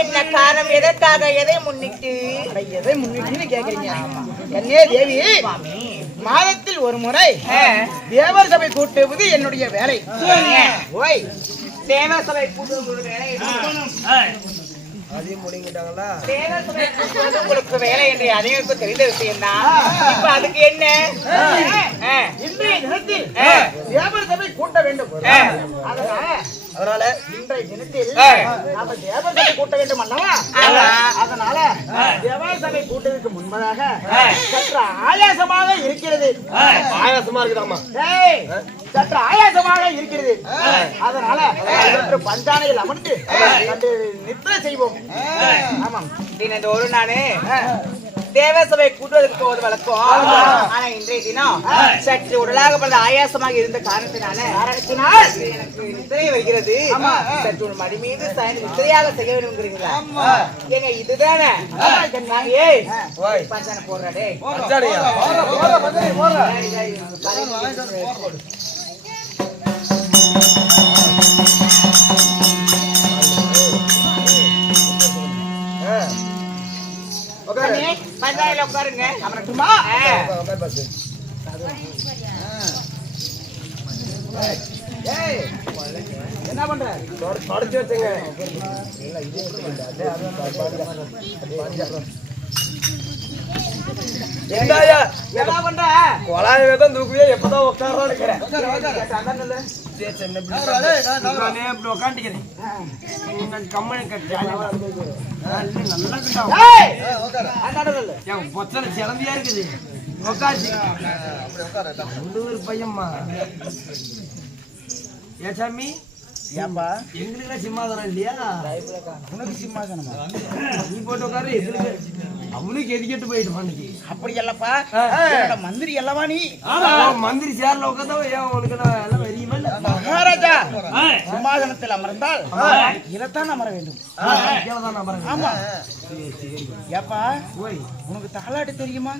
என்ன காரணம் எதற்காக எதை முன்னிட்டு கேக்குறீங்க என்னே தேவி மாதத்தில் ஒரு முறை தேவர் சபை கூட்டுவது என்னுடைய வேலை. ஓய் தேவர் சபை கூட்டுவது வேலை அதையும் முடிங்கிட்டாங்களா? தேவர் சபை கூட்டுவது உங்களுக்கு வேலை என்று அனைவருக்கும் தெரிந்த விஷயம் தான். இப்ப அதுக்கு என்ன இன்றைய தினத்தில் தேவர் சபை கூட்ட வேண்டும். அதனால இன்றைய தினத்தில் நாம தேவர் சபை கூட்ட வேண்டும் அல்லவா? அதனால தேவர் சபை கூட்டத்துக்கு முன்பதாக சற்று ஆயாசமாக இருக்கிறது. ஆயாசமா இருக்குதாமா? சற்று ஆயாசமாக இருக்கிறது. அதனால சற்று பஞ்சானையில் அமர்ந்து நித்திரை செய்வோம். ஆமாம், தினந்தோறும் நானு தேவசபை கூட்டுவதற்கு போவது வழக்கம். ஆனா இன்றைய தினம் சற்று உடலாக பிறந்த ஆயாசமாக இருந்த காரணத்தினால் எனக்கு நித்திரை வைக்கிறது. சற்று ஒரு மடி மீது நித்திரையாக செய்ய வேண்டும்ங்கிறீங்களா? ஏங்க இதுதானே பஞ்சானை போடுறே. பஞ்சாயில உட்காருங்க. என்ன பண்ற? தொடச்சு வச்சுங்க. என்ன பண்ற? கொலாயவே தான் தூக்குவே எப்பதான் உட்கார்றான்னு இருக்கிறேன். உட்காந்துக்கிறேன் கம்மனு கட்டி பொச்சல சிலந்தியா இருக்குது. ஒரு பையன்மா ஏ சாமி, ஏன்பா எங்களுக்கு சிம்மாசனம் இல்லையா? உனக்கு சிம்மாசனமா? நீ போட்டு உட்காரு. எங்களுக்கு அவனுக்கு எதுக்கிட்டு போயிட்டு பண்ணி அப்படி இல்லப்பா. மந்திரி அல்லவா நீ? மந்திரி சேர்ல உட்காந்தா ஏன் உனக்கு எல்லாம் வெறியுமா? மகாராஜா சிம்மாசனத்தில் அமர்ந்தால் இதைத்தான் அமர வேண்டும். ஆமா. ஏப்பா உனக்கு தாலாட்டு தெரியுமா?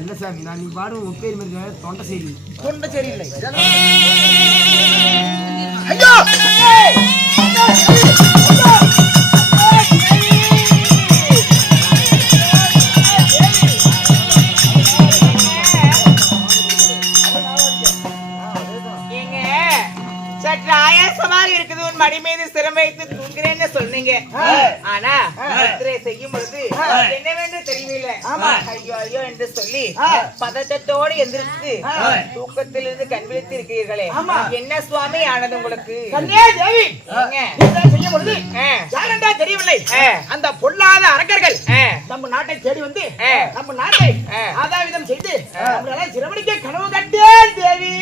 இல்ல சாமி, நான் நீ பாடு உப்பேரி மாதிரி தொண்டை சரி. தொண்டை சரியில்லை. ஐயோ சற்று ஆயாசமாக இருக்குது. உன் மடி மீது சிரம் வைத்து தூங்குறேன்னு சொன்னீங்க. ஆனா நித்திரை செய்யும் பொழுது என்னவென்று தெரியவில்லை. ஐயோ ஐயோ என்று சொல்லி பதட்டத்தோடு எந்திரிச்சு தூக்கத்திலிருந்து கண் விழித்து இருக்கிறீர்களே, என்ன சுவாமி ஆனது உங்களுக்கு? செய்யும் பொழுது யாரென்றா தெரியவில்லை. அந்த பொல்லாத அரக்கர்கள் நம்ம நாட்டை தேடி வந்து நம்ம நாட்டை ஆதாவிதம் செய்து நம்மளால சிறுவனுக்கே கனவு கண்டேன் தேவி.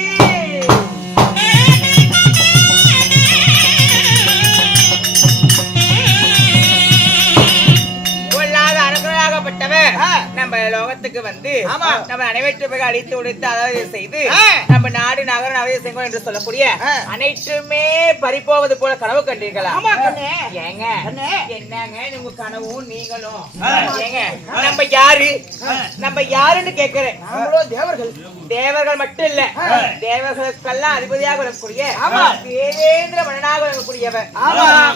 நம்ம லோகத்துக்கு வந்து நம்ம அனைவற்றுமே அடித்து உடைத்து அதாவது செய்து நம்ம நாடு நகரம் நவீன செங்கோல் என்று சொல்லக்கூடிய அனைத்துமே பறிப்போவது போல கனவு கண்டீர்களா? ஏங்க என்னங்க உங்க கனவும் நீங்களும்? ஏங்க நம்ம யாருன்னு கேக்குறேன். தேவர்கள். தேவர்கள் மட்டும் இல்ல, தேவர்களுக்கெல்லாம் அதிபதியாக வரக்கூடிய தேவேந்திர மன்னனாக வரக்கூடியவர்.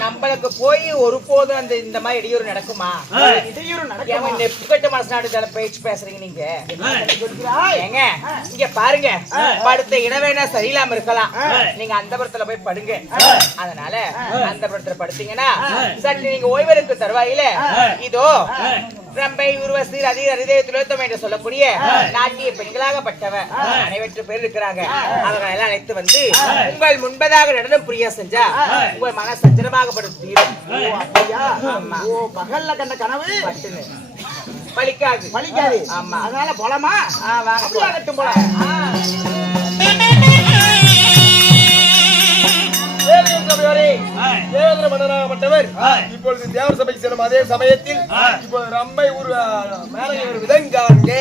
நம்மளுக்கு போய் ஒருபோதும் அந்த இந்த மாதிரி இடையூறு நடக்குமா? இடையூறு நடக்கும். புகட்டு மனசு பேச்சு பேசுறீங்க நீங்க. ஏங்க இங்க பாருங்க, படுத்த இடவேனா சரியில்லாம இருக்கலாம். நீங்க அந்த புறத்துல போய் படுங்க. அதனால அந்த புறத்துல படுத்தீங்கன்னா சற்று நீங்க ஓய்வெடுக்க தருவாயில இதோ ரம்பை உருவசி ரதி ஹரிதே திலோத்தம் என்று சொல்லக்கூடிய நாட்டிய பெண்களாகப்பட்டவர் அனைவற்று பேர் இருக்கிறாங்க. அவங்க எல்லாம் அழைத்து வந்து உங்கள் முன்பதாக நடனம் புரிய செஞ்சா உங்கள் மன சஞ்சலமாகப்படும் தீரும். பகல்ல கண்ட கனவு பலிக்காது. ஆமா, அதனால போலாமா? வாங்க போல. தேவேந்திர மன்னனாகப்பட்டவர் இப்பொழுது தேவர் சபைக்கு செல்லும் அதே சமயத்தில் இப்போது ரம்பை ஒரு மேலே ஒரு விதங்காங்க.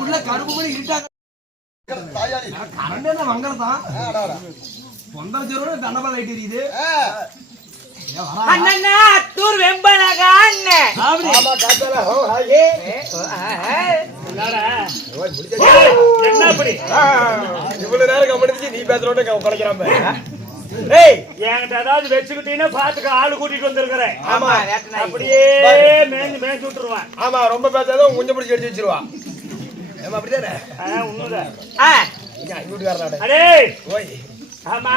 உள்ள கருப்பு கூட இருட்டாங்க கரண்ட் என்ன மங்களதான் பொந்தர ஜோரோட தண்டமா லைட் எரியுது அண்ணா தூர் வெம்பனாக அண்ணன் ஆமா காத்தல ஹோ ஹாயே என்ன அப்படி இவ்வளவு நேரம் கவனிச்சு நீ பேசுறோட குலைக்கிறான் ஏய் என்கிட்ட ஏதாவது வச்சுக்கிட்டீங்கன்னா பாத்துக்க ஆளு கூட்டிட்டு வந்திருக்கிறேன் ஆமா அப்படியே மேய்ஞ்சு விட்டுருவான் ஆமா ரொம்ப பேசாத கொஞ்சம் பிடிச்சி எடுத்து வச்சிருவான் ஏமா அப்படிதானே உண்மைதான் வீட்டுக்காரன் அடே ஓய் ஆமா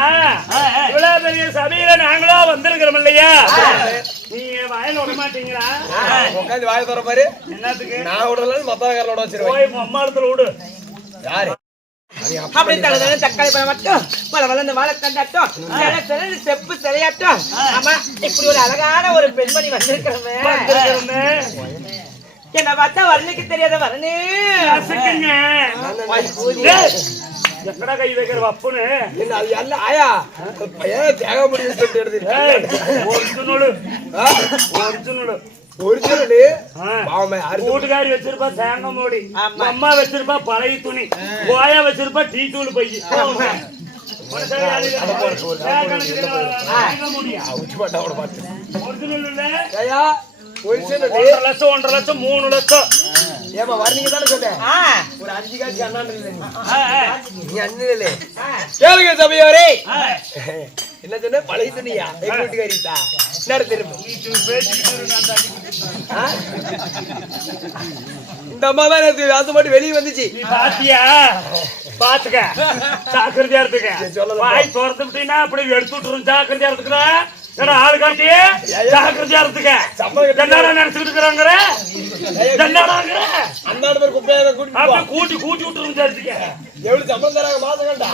இவ்வளவு பெரிய சபையில நாங்களா வந்திருக்கிறோம் இல்லையா நீ வாயில விட மாட்டீங்களா உட்காந்து வாய தர பாரு என்னத்துக்கு நான் விடல மத்தவங்களோட வச்சிருவேன் போய் அம்மா இடத்துல விடு யாரு அப்படி தலை தக்காளி பழம் மட்டும் பல வளர்ந்த வாழை கண்டாட்டும் செப்பு சிலையாட்டும் ஆமா இப்படி ஒரு அழகான ஒரு பெண்மணி வந்திருக்கிறோமே என்ன பார்த்தா வரலுக்கு தெரியாத வரனே எங்கடா கை வைக்கிற வப்புன்னு என்ன அது அல்ல ஆயா பையன் தேக முடியும் சொல்லிட்டு எடுத்து ஒரிஜினலு வீட்டுக்காரி வச்சிருப்பா தேங்காய் மூடி அம்மா வச்சிருப்பா பழைய துணி கோயா வச்சிருப்பா டீ தூள் பையி ஒரிஜினல் 1.5 லட்சம் 1.5 லட்சம் 3 லட்சம் ஏமா வர்றீங்க தானே சொன்னேன் ஒரு 5 காசு அண்ணாண்டு நீ அண்ணே கேளுங்க சபையோரே என்ன சொன்ன பழைய துணியா எங்க வீட்டுக்காரிட்டா நேரம் திரும்ப இந்த அம்மா தான் எனக்கு அது மட்டும் வெளியே வந்துச்சு நீ பாத்தியா பாத்துக்க ஜாக்கிரதையா இருந்துக்க வாய் திறந்து விட்டீங்கன்னா அப்படி எடுத்து விட்டுரும் ஜாக்கிரதையா இருந்துக்கிறா ஏன்னா ஆளு காட்டி ஜாக்கிரதையா இருந்துக்க என்னடா நினைச்சுக்கிட்டு இருக்கிறாங்கிற என்னடாங்கிற அந்தாண்டு பேர் குப்பையாக அப்படி கூட்டி விட்டுரும் சேர்த்துக்க எவ்வளவு சம்பளம் தராங்க மாசம் கண்டா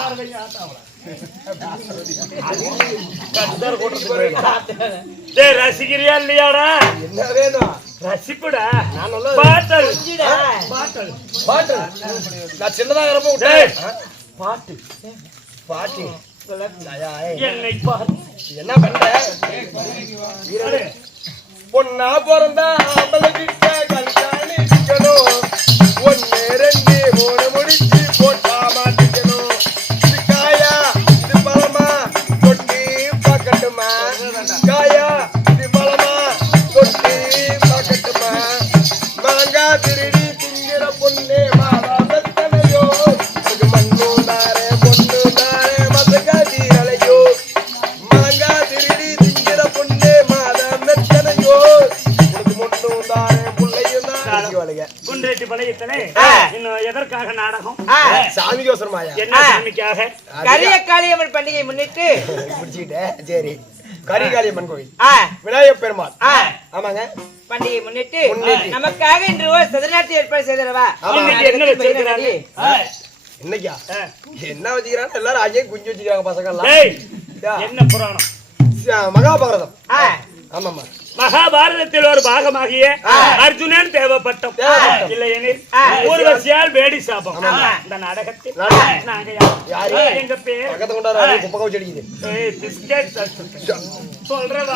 ரசிக்கிறியா இல்லையாடா என்ன வேணும் ரசிப்புடா நான் பாட்டல் பாட்டு நான் சின்னதாக இருப்ப விட்டேன் பாட்டு பாட்டு என்னை பாட்டு என்ன பண்ற பொண்ணா பிறந்தா அவளுக்கிட்ட கல்யாணி இருக்கணும் 1 2 3 முடிச்சு போட்டா மாட்டிக்கணும் இது காயா இது பழமா தொட்டி பார்க்கட்டுமா காயா இது பழமா தொட்டி பார்க்கட்டுமா மாங்கா திருடி திங்கிற பொண்ணே மாதா பெத்தனையோ இது மண்ணு தாரே பொண்ணு தாரே மசகா தீரலையோ மாங்கா திருடி திங்கிற பொண்ணே மாதா மெத்தனையோ உனக்கு மண்ணு தாரே புள்ளையும் தாரே குண்டேட்டி பழையத்தனை இன்னும் எதற்காக நாடகம் சாமிக்கோசரமாயா என்ன சாமிக்காக கரிய காளியம்மன் பண்டிகை முன்னிட்டு பிடிச்சிக்கிட்டேன் சரி கரிகாளியம்மன் கோவில் விநாயகப் பெருமாள் ஆமாங்க பண்டிகை முன்னிட்டு நமக்காக இன்று ஒரு சதுரநாட்டு ஏற்பாடு செய்தரவா இன்னைக்கா என்ன வச்சுக்கிறாங்க எல்லாரும் அஜய் குஞ்சு வச்சுக்கிறாங்க பசங்க எல்லாம் என்ன புராணம் மகாபாரதம் ஆமாமா மகாபாரதத்தில் ஒரு பாகமாகிய அர்ஜுனன் தேவைப்பட்டோம் இல்லையெனில் ஊர்வசியால் வேடி சாபம் இந்த நாடகத்தில் நாங்க எங்க பேர் பக்கத்து கொண்டாரு குப்பை கவுச்சி அடிக்குது பிஸ்கெட் சொல்றேன்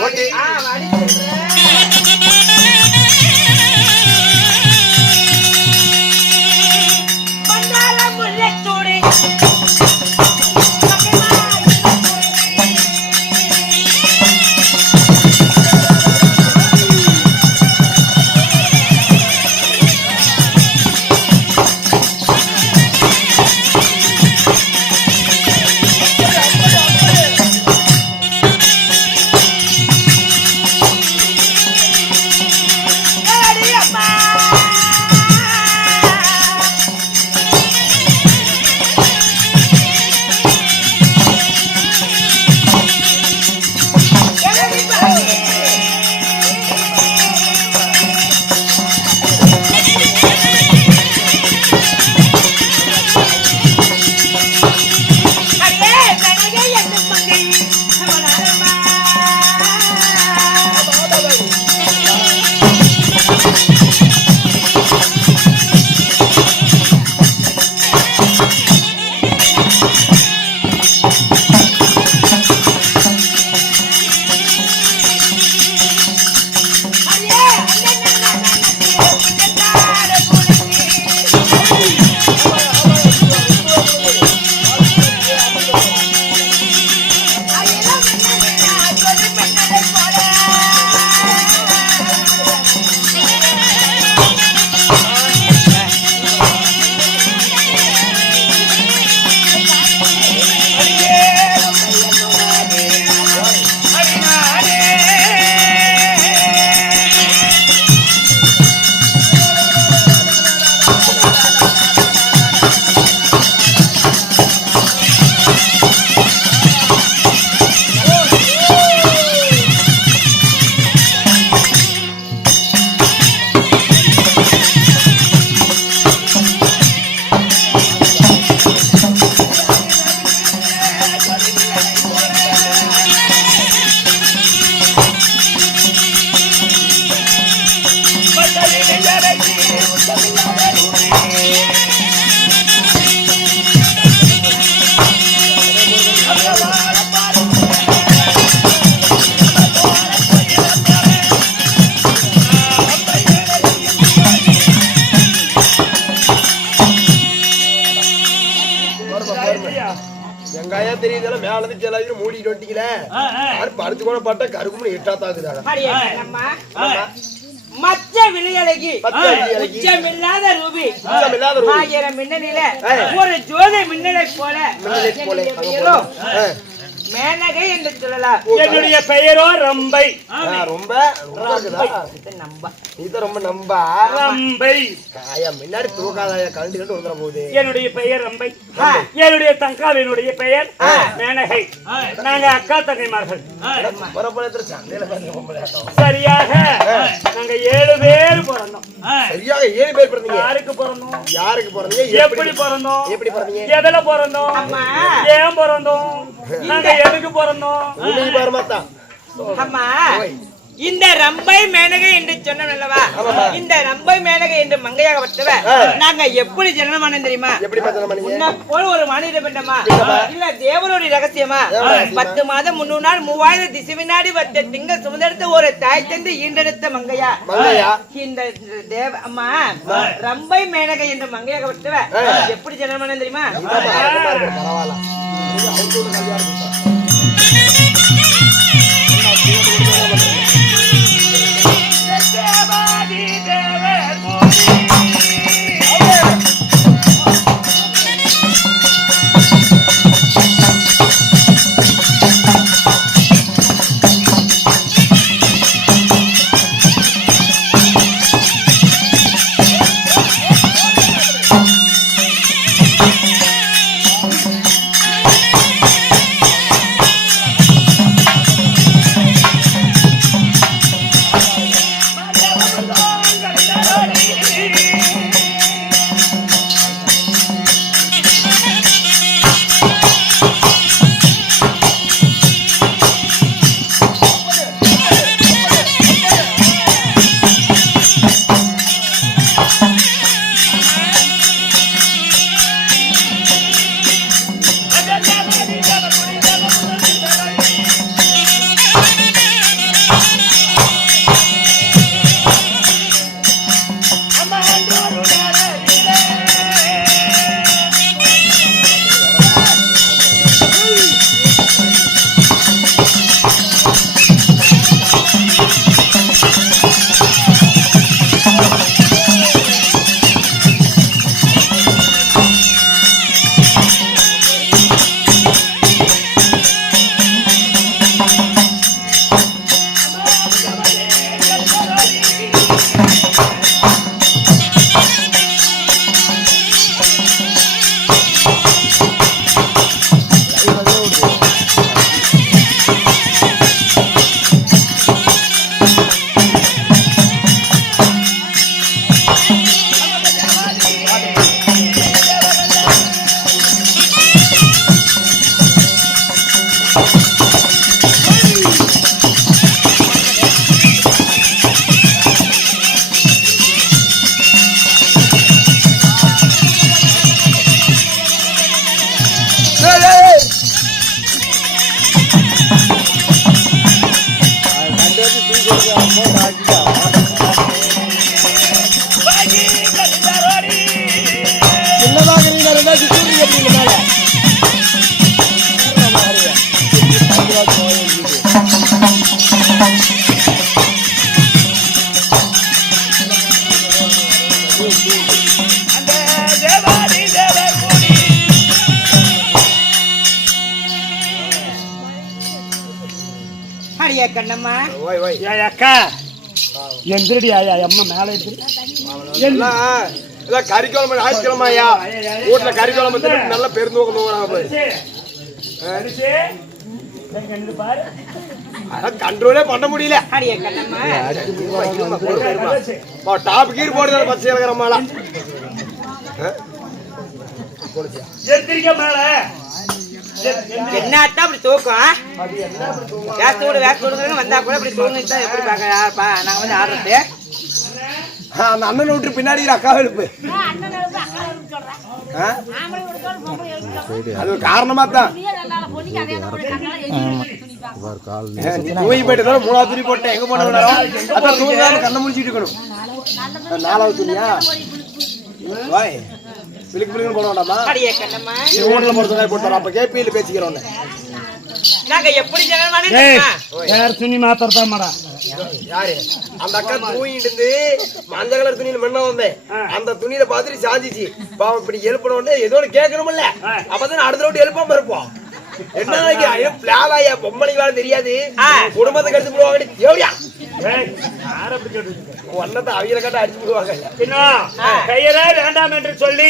வெங்காயா தெரியுதுல மேல இருந்து செலவு மூடிட்டு வந்துட்டீங்களே படுத்து கூட பட்டா கருக்கும்னு எட்டா தாக்குதாங்க மச்ச விளையழகி உச்சமில்லாத ரூபி ஆயிரம் மின்னலில ஒரு ஜோதி மின்னலை போல மேனகை என்று சொல்லலாம். என்னுடைய பெயரோ ரம்பை. ரொம்ப ரொம்ப நம்பா ரம்பை. முன்னாடி தூக்காதாய கண்டு கண்டு வந்துட போகுது. என்னுடைய பெயர் ரம்பை. என்னுடைய தங்காவினுடைய பெயர் மேனகை. நாங்க அக்கா தங்கைமார்கள். சரியாக நாங்க 7 பேர் பிறந்தோம். சரியாக 7 பேர் பிறந்தீங்க. யாருக்கு பிறந்தோம்? யாருக்கு பிறந்தீங்க? எப்படி பிறந்தோம்? எப்படி பிறந்தீங்க? எதுல பிறந்தோம்? ஏன் பிறந்தோம்? நாங்க எதுக்கு பிறந்தோம்? அம்மா இந்த ரம்பை மேனகை என்று சொன்னோம் அல்லவா, இந்த ரம்பை மேனகை என்று மங்கையாக பட்டவ நாங்க எப்படி ஜனனமான தெரியுமா? உன்னை போல ஒரு மனித பெண்ணமா இல்ல தேவனுடைய ரகசியமா? 10 மாதம் 300 நாள் 3000 திசை வினாடி வந்த திங்க சுமந்தெடுத்த ஒரு தாய் தந்து ஈண்டெடுத்த மங்கையா இந்த தேவ அம்மா ரம்பை மேனகை என்று மங்கையாக பட்டவ எப்படி ஜனனமான தெரியுமா? கண்ணம்மா ஓய் ஓய் ஏய் அக்கா எந்திரடி ஆயா அம்மா மேல எந்திரி எல்லாம் கறிக்குழம்பு ஞாயிற்றுக்கிழமையா வீட்டுல கறிக்குழம்பு தின்னு நல்லா பெருந்தூக்கம் தூங்குறாங்க போய் அரிசி கண்டு பாரு அதான் கண்ட்ரோலே பண்ண முடியல அடியே கண்ணம்மா டாப் கீர் போடுறது பச்சை இலக்கிறமாலாம் எந்திரிக்க மேல என்னத்தான் அப்படி தூக்கம் வேஸ்தோடு வந்தா கூட இப்படி தூங்கிட்டு எப்படி பாக்க நாங்க வந்து ஆடுறது அந்த அண்ணன் விட்டு பின்னாடி அக்கா எழுப்பு அது ஒரு காரணமா தான் தூங்கி போயிட்டு தான் 3வது துணி போட்டேன் எங்க போன அதான் தூங்காம கண்ணை முடிச்சிட்டு இருக்கணும் 4வது துணியா வாய் பிளிக்கு பிளிக்கு போட வேண்டாமா அடியே கண்ணம்மா ரோட்ல போறதுக்காக போட்டு அப்ப கேபியில பேசிக்கிறோம் நாங்க எப்படி வேற துணி மாத்திரதா மாடா யாரு அந்த அக்கா தூங்கிட்டு இருந்து மஞ்சள் கலர் துணியில மென்ன வந்தேன் அந்த துணியில பாத்துட்டு சாஞ்சிச்சு பாவம் இப்படி எழுப்பின உடனே ஏதோ கேட்கணும்ல அப்பதான் அடுத்த ரோட்டு எழுப்பாம இருப்போம் என்ன பிளாவாயா பொம்மனைக்கு வேலை தெரியாது குடும்பத்தை கடிச்சு போடுவாங்க எவ்வளியா ஒன்னத்தை அவியல கட்ட அடிச்சு போடுவாங்க கையரே வேண்டாம் என்று சொல்லி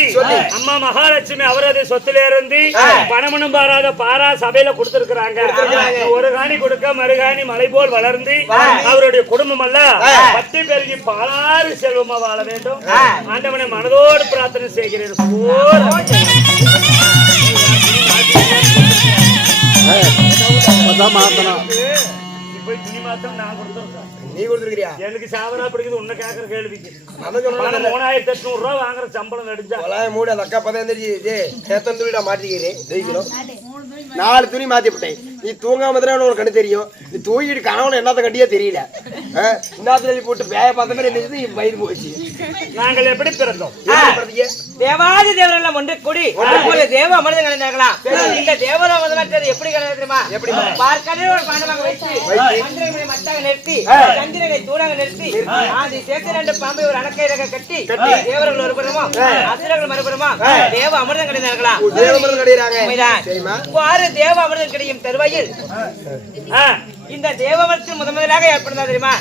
அம்மா மகாலட்சுமி அவரது சொத்துல இருந்து பணமனும் பாராத பாரா சபையில கொடுத்திருக்கிறாங்க ஒரு காணி கொடுக்க மறுகாணி மலை போல் வளர்ந்து அவருடைய குடும்பம் அல்ல 10 பேருக்கு பாலாறு செல்வமா வாழ வேண்டும் ஆண்டவனை மனதோடு பிரார்த்தனை செய்கிறேன் போய் துணி மாத்தம் நான் கொடுத்துருக்கேன் நீ கொடுத்துருக்கியா எனக்கு சாவரா பிடிக்குது உன்ன கேக்குற கேள்விக்கு 3800 ரூபாய் வாங்குற சம்பளம் நடிச்சா மூடு அந்த அக்கா பதம் தெரிஞ்சு எத்தனை துணிடா மாட்டிக்கிறேன் 2 கிலோ 4 துணி மாத்தி விட்டேன் நீ தூங்காம ஒரு கண்ணு தெரியும் நீ தூங்கிட்டு கனவுல என்னத்த கட்டியா தெரியல இன்னத்துல போட்டு பேய பார்த்த மாதிரி என்ன வயிறு போச்சு நாங்கள் எப்படி பிறந்தோம் தேவாதி தேவரெல்லாம் ஒன்று கூடி தேவ அமிர்தம் கலந்தார்களாம் இந்த தேவரம் வந்து எப்படி கலந்து தெரியுமா எப்படி பார்க்கவே ஒரு பாண்டமாக வச்சு சந்திரனை மட்டாக நிறுத்தி சந்திரனை தூளாக நிறுத்தி ஆதி சேர்த்து 2 பாம்பை ஒரு அணக்கையாக கட்டி தேவர்கள் ஒருபுறமா அசுரர்கள் மறுபுறமா தேவ அமிர்தம் கலந்தார்களாம் தேவ அமிர்தம் கிடையாது தேவ அமிர்தம் கிடையும் தருவாயில் இந்த தேவவர்த்தின் முதலாக ஏற்படுத்தா தெரியுமா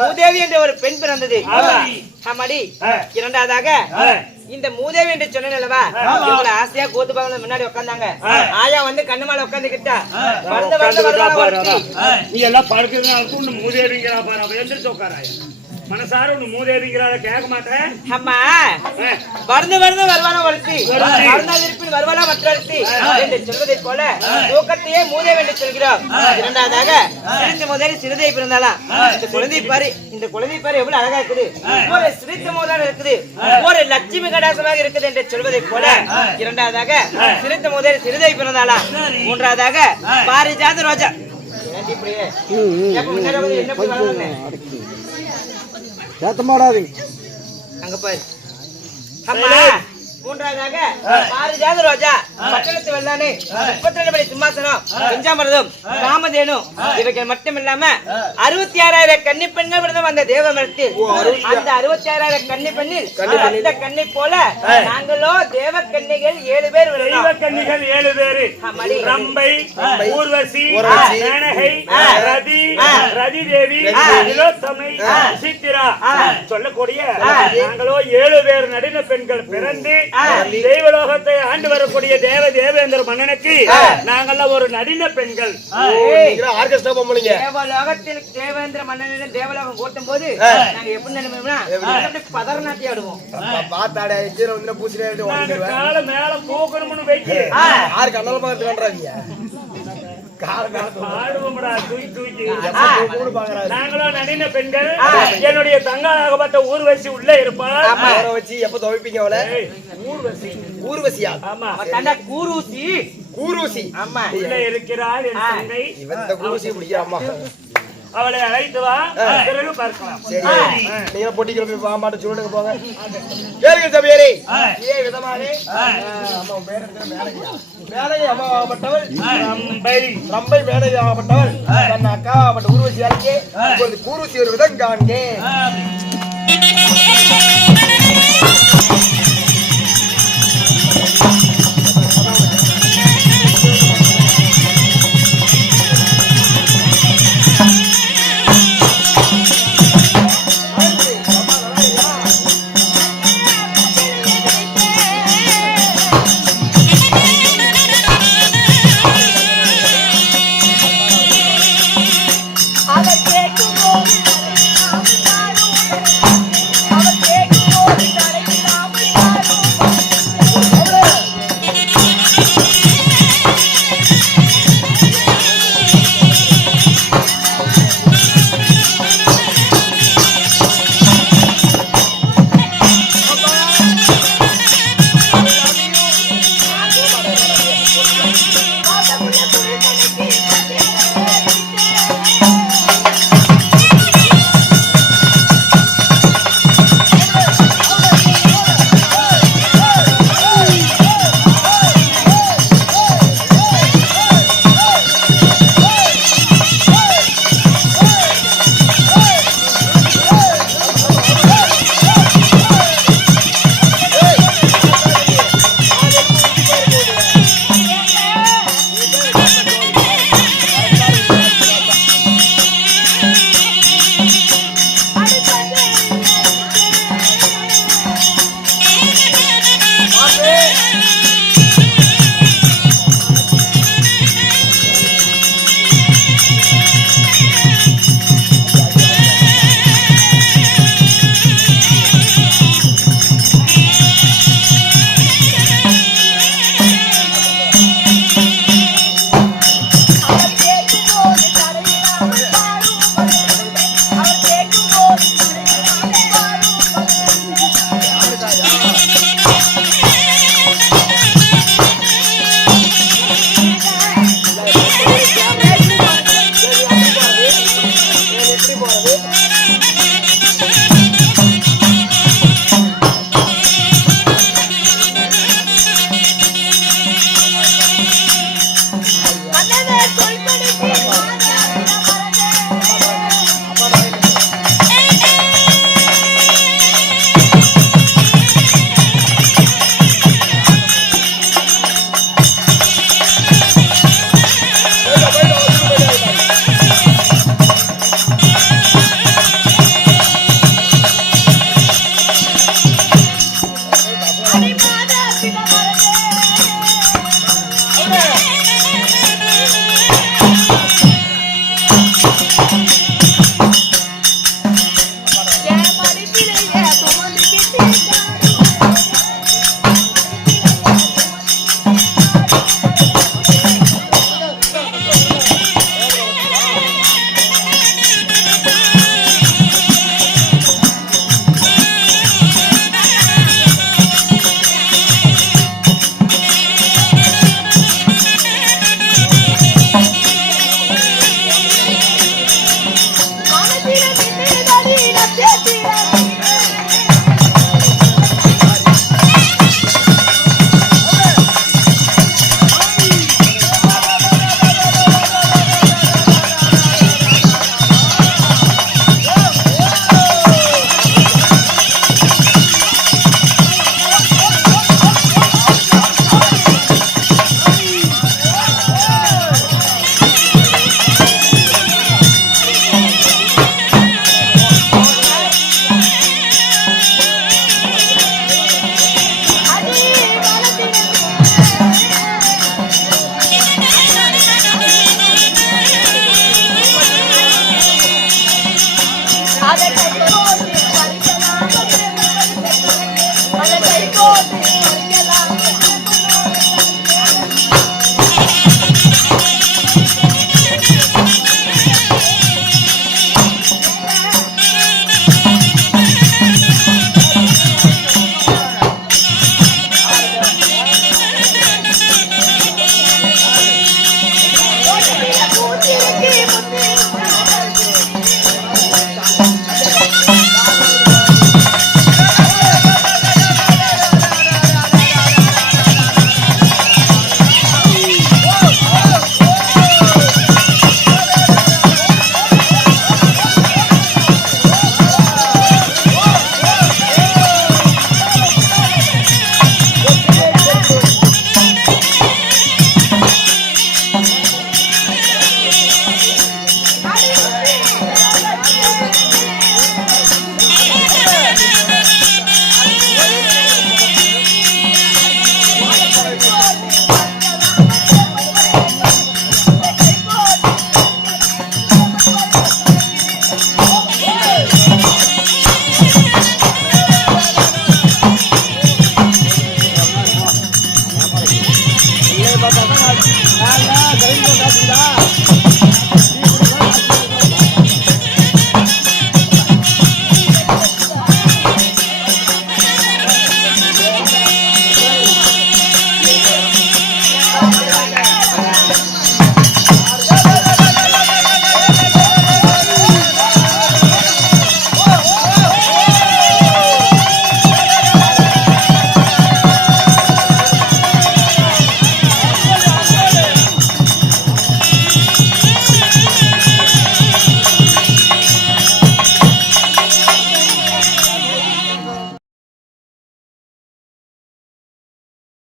மூதேவி என்ற ஒரு பெண் பிறந்தது ஆமாடி இரண்டாவதாக இந்த மூதேவி என்று சொன்னேன் அல்லவா இவங்கள ஆசையா கோத்து பாவல முன்னாடி உட்கார்ந்தாங்க ஆயா வந்து கண்ணு மேல உட்கார்ந்துகிட்டா நீ எல்லாம் படுக்கிறதுனால உன்னை மூதேவிங்கிறா பாரு அவ எந்திரிச்சு உட்காராயா மனசார ஒண்ணு மூதேவிங்கிறால கேட்க மாட்டேன் அம்மா வருது வருவானா ஒருத்தி வருந்தாதிருப்பில் வருவானா மற்றொருத்தி என்று சொல்வதை போல தூக்கத்தையே மூதேவி என்று சொல்கிறோம் இரண்டாவதாக சிரித்த முதலில் சிறுதை பிறந்தாலாம் இந்த குழந்தை பாரு எவ்வளவு அழகா இருக்குது ஒரு சிரித்த முதலாக இருக்குது ஒரு லட்சுமி கடாசமாக இருக்குது என்று சொல்வதை போல இரண்டாவதாக சிரித்த முதலில் சிறுதை பிறந்தாலாம் மூன்றாவதாக பாரிஜாத ரோஜா அங்க பாரு அம்மா மூன்றாவதாக பாரிஜாத ரோஜா பட்டணத்து வெள்ளானே 32 படி சிம்மாசனம் பெஞ்சாமரதம் காமதேனு இவைகள் மட்டும் இல்லாம 66,000 கன்னி பெண்கள் விரதம் அந்த தேவமரத்தில் அந்த 66,000 கன்னி பெண்ணில் அந்த கன்னி போல நாங்களோ தேவ கன்னிகள் 7 பேர் தெய்வ கன்னிகள் 7 பேர் ரம்பை ஊர்வசி மேனகை ரதி தேவி திலோத்தமை சித்திரா சொல்லக்கூடிய நாங்களோ 7 பேர் நடின பெண்கள் பிறந்து தெய்வலோகத்தை ஆண்டு வரக்கூடிய தேவேந்திர மன்னனுக்கு நாங்கெல்லாம் ஒரு நடின பெண்கள் தேவலோகத்தில் தேவேந்திர மன்னனிடம் தேவலோகம் கூட்டும் போது நாங்க எப்படி நினைப்போம்னா பதர்நாட்டி ஆடுவோம் கால மேல போக்கணும்னு வைக்க யாரு கண்ணல பார்த்து கண்டாங்க நாங்களும் நடின பெண்கள் என்னுடைய தங்காகப்பட்ட ஊர்வசி உள்ள இருப்பாள் வச்சு எப்ப துவைப்பீங்க அவளை ஊர்வசியா ஆமா கூரூசி ஆமா உள்ள இருக்கிறாள் என் தங்கை இவன் இந்த கூரூசி பிடிக்கிறாமா அவளை அழைத்து வா பிறகு பார்க்கலாம் நீங்க பொட்டிக்கு போய் மாட்ட சொல்லுங்க போங்க கேளுங்க சபையரே இதே விதமாக அம்மா பேர் மேலகை அம்மாவப்பட்டவள் ரம்பை மேலகை ஆகப்பட்டவள் தன் அக்கா ஆகப்பட்ட ஊர்வசி அழைக்கே கூரூசி ஒரு விதம் காண்கே